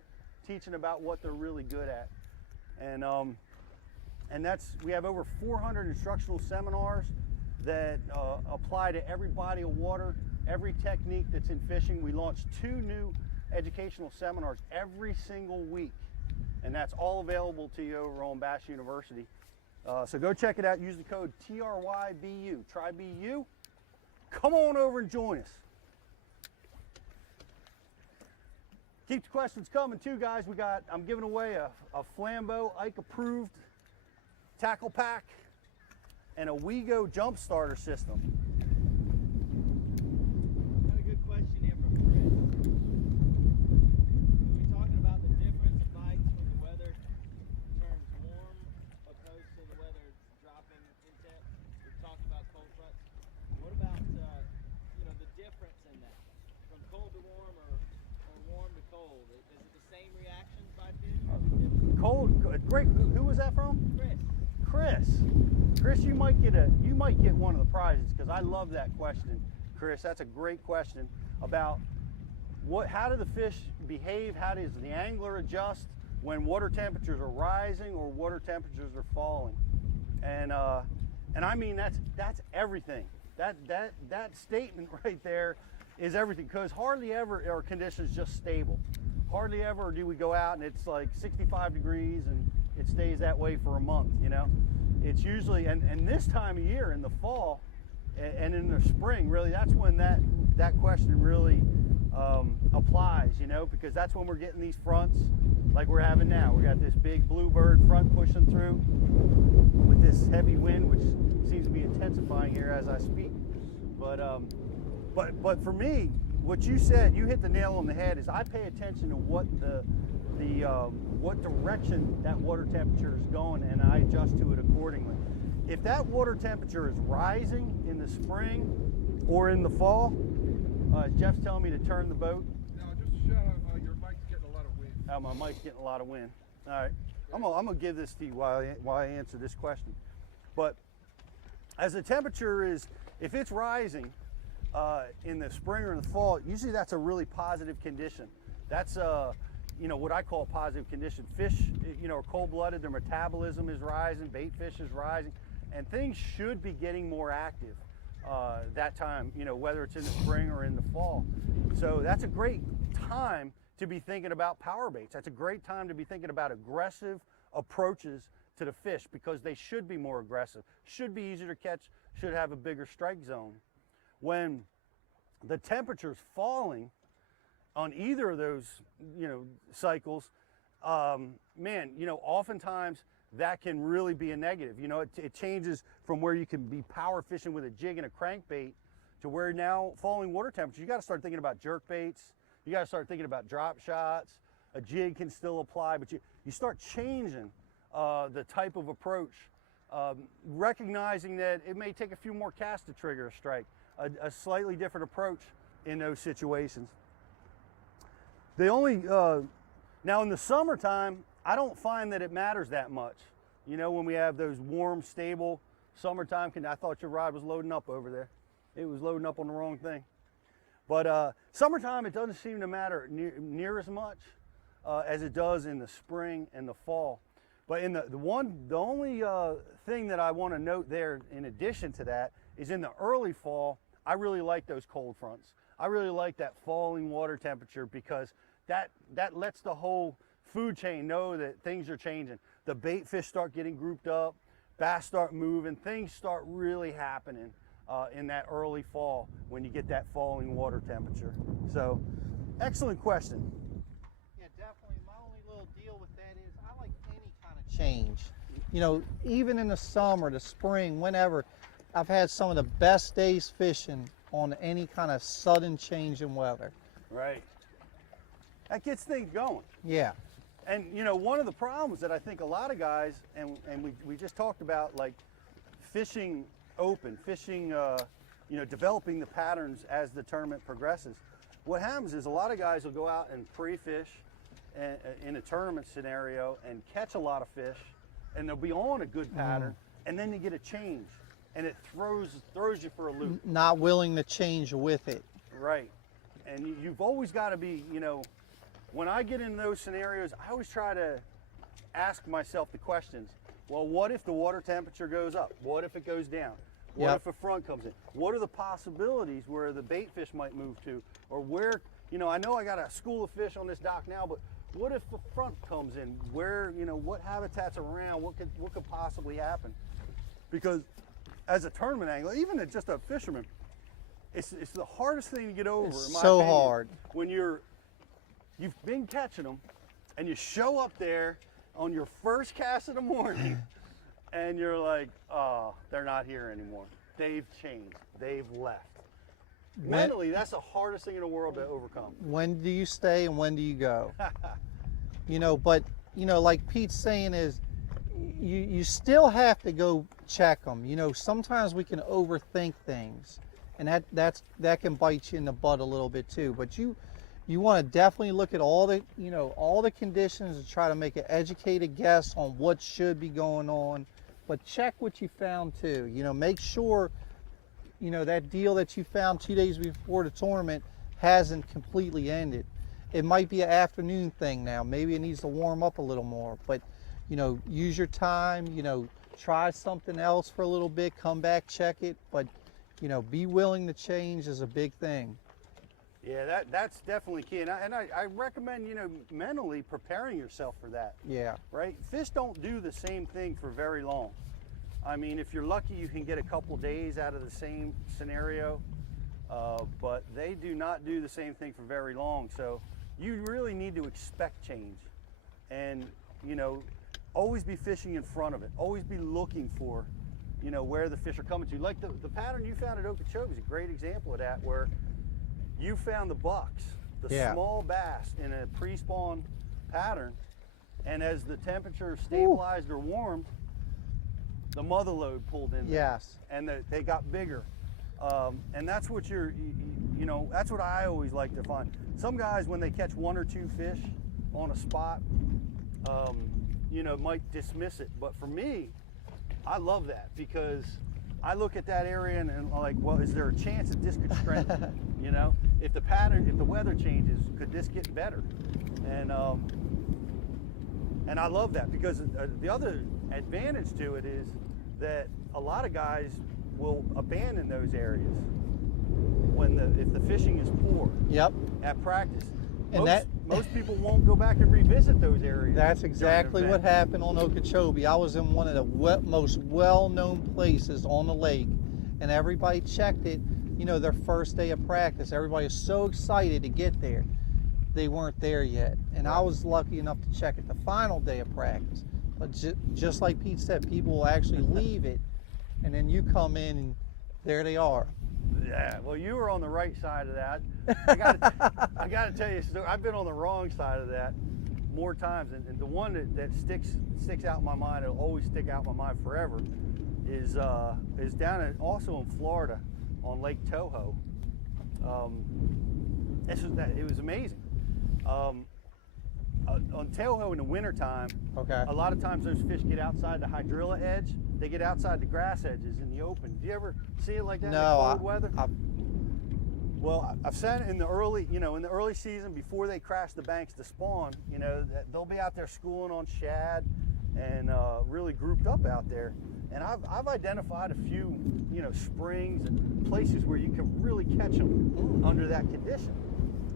teaching about what they're really good at. And we have over 400 instructional seminars that apply to every body of water, every technique that's in fishing. We launched 2 new educational seminars every single week, and that's all available to you over on Bass University. So go check it out. Use the code TRYBU. Try BU. Come on over and join us. Keep the questions coming too, guys. I'm giving away a Flambeau Ike approved tackle pack and a WeGo jump starter system. Got a good question here from Chris. We were talking about the difference of nights when the weather turns warm opposed to the weather dropping in temp. We're talking about cold fronts. What about you know, the difference in that from cold to warm or warm to cold? Is it the same reactions by fish? Or is it different? Cold, great. Who was that from? Chris. Chris, you might get one of the prizes, because I love that question, Chris. That's a great question about how do the fish behave? How does the angler adjust when water temperatures are rising or water temperatures are falling? And I mean that's everything. That statement right there is everything, because hardly ever are conditions just stable. Hardly ever do we go out and it's like 65 degrees and it stays that way for a month, you know. It's usually, and this time of year in the fall and in the spring, really, that's when that question really applies, you know, because that's when we're getting these fronts like we're having now. We got this big bluebird front pushing through with this heavy wind, which seems to be intensifying here as I speak. But for me, what you said, you hit the nail on the head, is I pay attention to what what direction that water temperature is going, and I adjust to it accordingly. If that water temperature is rising in the spring or in the fall, Jeff's telling me to turn the boat. No, just shout out, your mic's getting a lot of wind. Oh, my mic's getting a lot of wind. All right, I'm gonna give this to you while I answer this question. But as the temperature is, if it's rising in the spring or in the fall, usually that's a really positive condition. That's you know, what I call a positive condition. Fish, you know, are cold-blooded, their metabolism is rising, bait fish is rising, and things should be getting more active that time, you know, whether it's in the spring or in the fall. So that's a great time to be thinking about power baits. That's a great time to be thinking about aggressive approaches to the fish, because they should be more aggressive, should be easier to catch, should have a bigger strike zone. When the temperature's falling on either of those, you know, cycles, man, you know, oftentimes that can really be a negative. You know, it changes from where you can be power fishing with a jig and a crankbait to where now falling water temperature, you got to start thinking about jerk baits. You got to start thinking about drop shots. A jig can still apply, but you start changing the type of approach, recognizing that it may take a few more casts to trigger a strike, a slightly different approach in those situations. The only, now in the summertime, I don't find that it matters that much. You know, when we have those warm, stable summertime, I thought your rod was loading up over there. It was loading up on the wrong thing. But summertime, it doesn't seem to matter near as much as it does in the spring and the fall. But in the only thing that I want to note there in addition to that is in the early fall, I really like those cold fronts. I really like that falling water temperature because that lets the whole food chain know that things are changing. The bait fish start getting grouped up, bass start moving, things start really happening in that early fall when you get that falling water temperature. So, excellent question. Yeah, definitely. My only little deal with that is I like any kind of change. You know, even in the summer, the spring, whenever, I've had some of the best days fishing on any kind of sudden change in weather. Right. That gets things going. Yeah. And you know, one of the problems that I think a lot of guys, and we just talked about, like fishing open, fishing, you know, developing the patterns as the tournament progresses. What happens is a lot of guys will go out and pre-fish in a tournament scenario and catch a lot of fish, and they'll be on a good pattern, and then you get a change, and it throws you for a loop. Not willing to change with it. Right. And you've always got to be, you know, when I get in those scenarios, I always try to ask myself the questions. Well, what if the water temperature goes up? What if it goes down? What if a front comes in? What are the possibilities where the bait fish might move to? Or where, you know I got a school of fish on this dock now, but what if the front comes in? Where, you know, what habitat's around? What could possibly happen? Because as a tournament angler, even as just a fisherman, it's the hardest thing to get over. It's in my so opinion, hard. when you've been catching them, and you show up there on your first cast of the morning, and you're like, oh, they're not here anymore. They've changed. They've left. Mentally, that's the hardest thing in the world to overcome. When do you stay and when do you go? You know, but, you know, like Pete's saying is, you still have to go check them. You know, sometimes we can overthink things, and that can bite you in the butt a little bit too. But you want to definitely look at all the conditions and try to make an educated guess on what should be going on. But check what you found too. You know, make sure, you know, that deal that you found 2 days before the tournament hasn't completely ended. It might be an afternoon thing now. Maybe it needs to warm up a little more. But, you know, use your time. You know, try something else for a little bit. Come back, check it. But, you know, be willing to change is a big thing. Yeah, that's definitely key. And I recommend, you know, mentally preparing yourself for that. Yeah. Right? Fish don't do the same thing for very long. I mean, if you're lucky, you can get a couple days out of the same scenario, but they do not do the same thing for very long. So you really need to expect change, and, you know, always be fishing in front of it. Always be looking for, you know, where the fish are coming to. Like the pattern you found at Okeechobee is a great example of that, where you found the bucks, the small bass in a pre-spawn pattern, and as the temperature stabilized or warmed, the mother lode pulled in there. Yes. And they got bigger. And that's what you know, that's what I always like to find. Some guys, when they catch one or two fish on a spot, you know, might dismiss it. But for me, I love that, because I look at that area and I'm like, well, is there a chance that this could strengthen? You know, if the weather changes, could this get better? And I love that, because the other advantage to it is that a lot of guys will abandon those areas if the fishing is poor. Yep. At practice. And most people won't go back and revisit those areas. That's exactly what happened on Okeechobee. I was in one of the most well-known places on the lake, and everybody checked it, you know, their first day of practice. Everybody was so excited to get there. They weren't there yet. And I was lucky enough to check it the final day of practice. But just like Pete said, people will actually leave it, and then you come in and there they are. Yeah, well, you were on the right side of that. I gotta tell you, I've been on the wrong side of that more times, and the one that sticks out in my mind, it'll always stick out in my mind forever, is down also in Florida on Lake Toho. It was amazing. On tailhoe in the wintertime, Okay. a lot of times those fish get outside the hydrilla edge. They get outside the grass edges in the open. Do you ever see it like that in the cold weather? Well, I've seen it in the early, in the early season before they crash the banks to spawn. They'll be out there schooling on shad and really grouped up out there. And I've identified a few, springs and places where you can really catch them under that condition.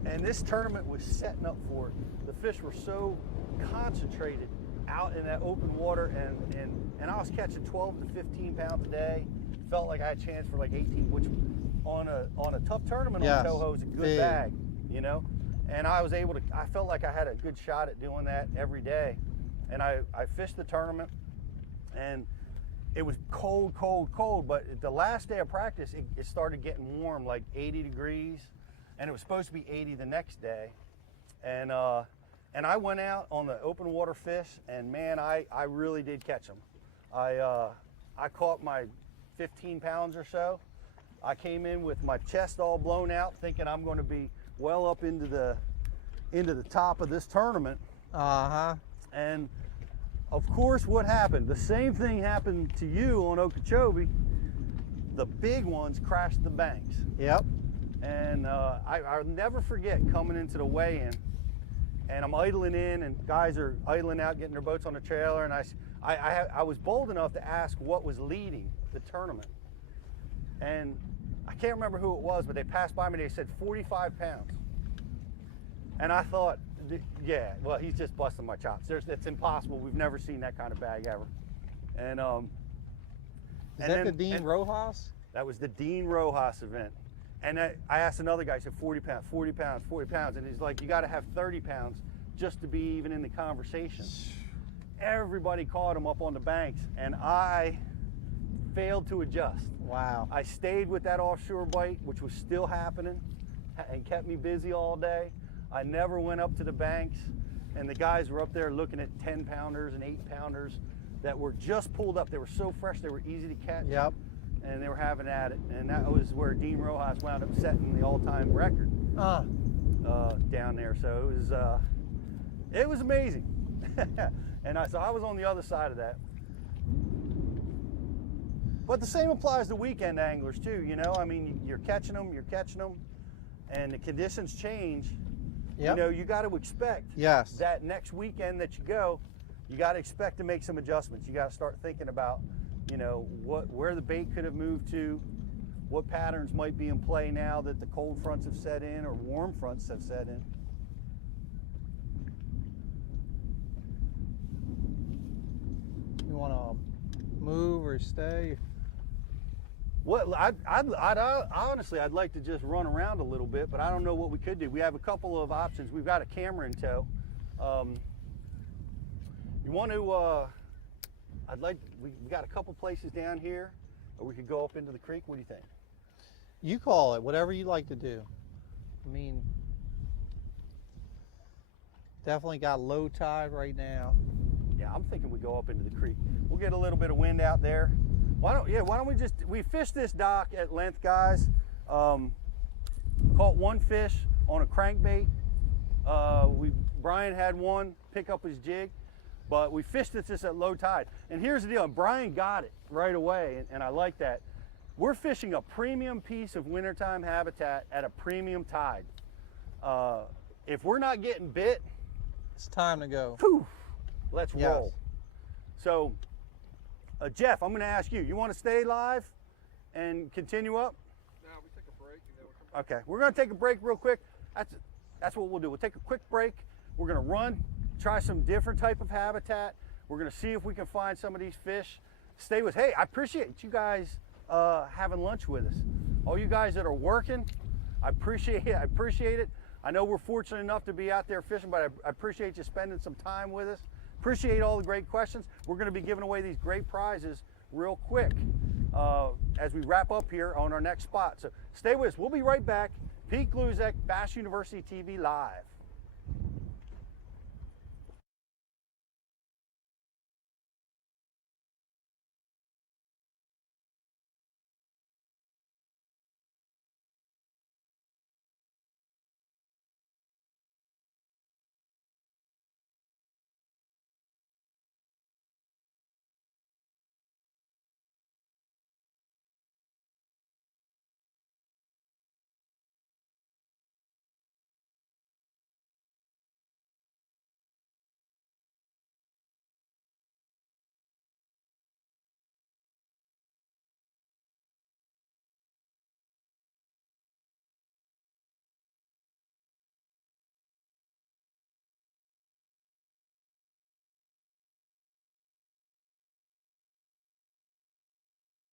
And this tournament was setting up for it. The fish were so concentrated out in that open water, and I was catching 12 to 15 pounds a day. Felt like I had a chance for like 18, which on a tough tournament on Toho is a good bag, And I was able to. I felt like I had a good shot at doing that every day, and I fished the tournament, and it was cold, cold, cold. But the last day of practice, it started getting warm, like 80 degrees, and it was supposed to be 80 the next day, and I went out on the open water fish, and man, I really did catch them. I caught my 15 pounds or so. I came in with my chest all blown out, thinking I'm going to be well up into the top of this tournament. And of course, what happened? The same thing happened to you on Okeechobee. The big ones crashed the banks. Yep. And I'll never forget coming into the weigh-in, and I'm idling in, and guys are idling out, getting their boats on the trailer, and I was bold enough to ask what was leading the tournament. And I can't remember who it was, but they passed by me, they said 45 pounds. And I thought, yeah, well, he's just busting my chops. It's impossible. We've never seen that kind of bag ever. And Is that the Dean Rojas? That was the Dean Rojas event. And I asked another guy, I said 40 pounds, 40 pounds, 40 pounds. And he's like, you got to have 30 pounds just to be even in the conversation. Everybody caught him up on the banks, and I failed to adjust. Wow. I stayed with that offshore bite, which was still happening and kept me busy all day. I never went up to the banks, and the guys were up there looking at 10 pounders and 8 pounders that were just pulled up. They were so fresh, they were easy to catch. Yep. And they were having at it. And that was where Dean Rojas wound up setting the all-time record down there. So it was amazing. And so I was on the other side of that. But the same applies to weekend anglers too, I mean, you're catching them, and the conditions change. Yep. You got to expect that next weekend that you go, you got to expect to make some adjustments. You got to start thinking about, where the bait could have moved to, what patterns might be in play now that the cold fronts have set in or warm fronts have set in. You want to move or stay? Well, honestly, I'd like to just run around a little bit, but I don't know what we could do. We have a couple of options. We've got a camera in tow. You want to? We got a couple places down here, or we could go up into the creek. What do you think? You call it, whatever you like to do. I mean, definitely got low tide right now. Yeah, I'm thinking we go up into the creek. We'll get a little bit of wind out there. Why don't we fish this dock at length, guys. Caught one fish on a crankbait. Brian had one pick up his jig, but we fished this at low tide. And here's the deal, and Brian got it right away, and I like that. We're fishing a premium piece of wintertime habitat at a premium tide. If we're not getting bit, it's time to go. Poof, let's roll. So, Jeff, I'm going to ask you. You want to stay live and continue up? No, we take a break and then we'll come back. Okay, we're going to take a break real quick. That's what we'll do. We'll take a quick break. We're going to run, try some different type of habitat. We're going to see if we can find some of these fish. Stay with. Hey, I appreciate you guys having lunch with us. All you guys that are working, I appreciate it. I appreciate it. I know we're fortunate enough to be out there fishing, but I appreciate you spending some time with us. Appreciate all the great questions. We're going to be giving away these great prizes real quick as we wrap up here on our next spot. So stay with us. We'll be right back. Pete Gluszek, Bass University TV Live.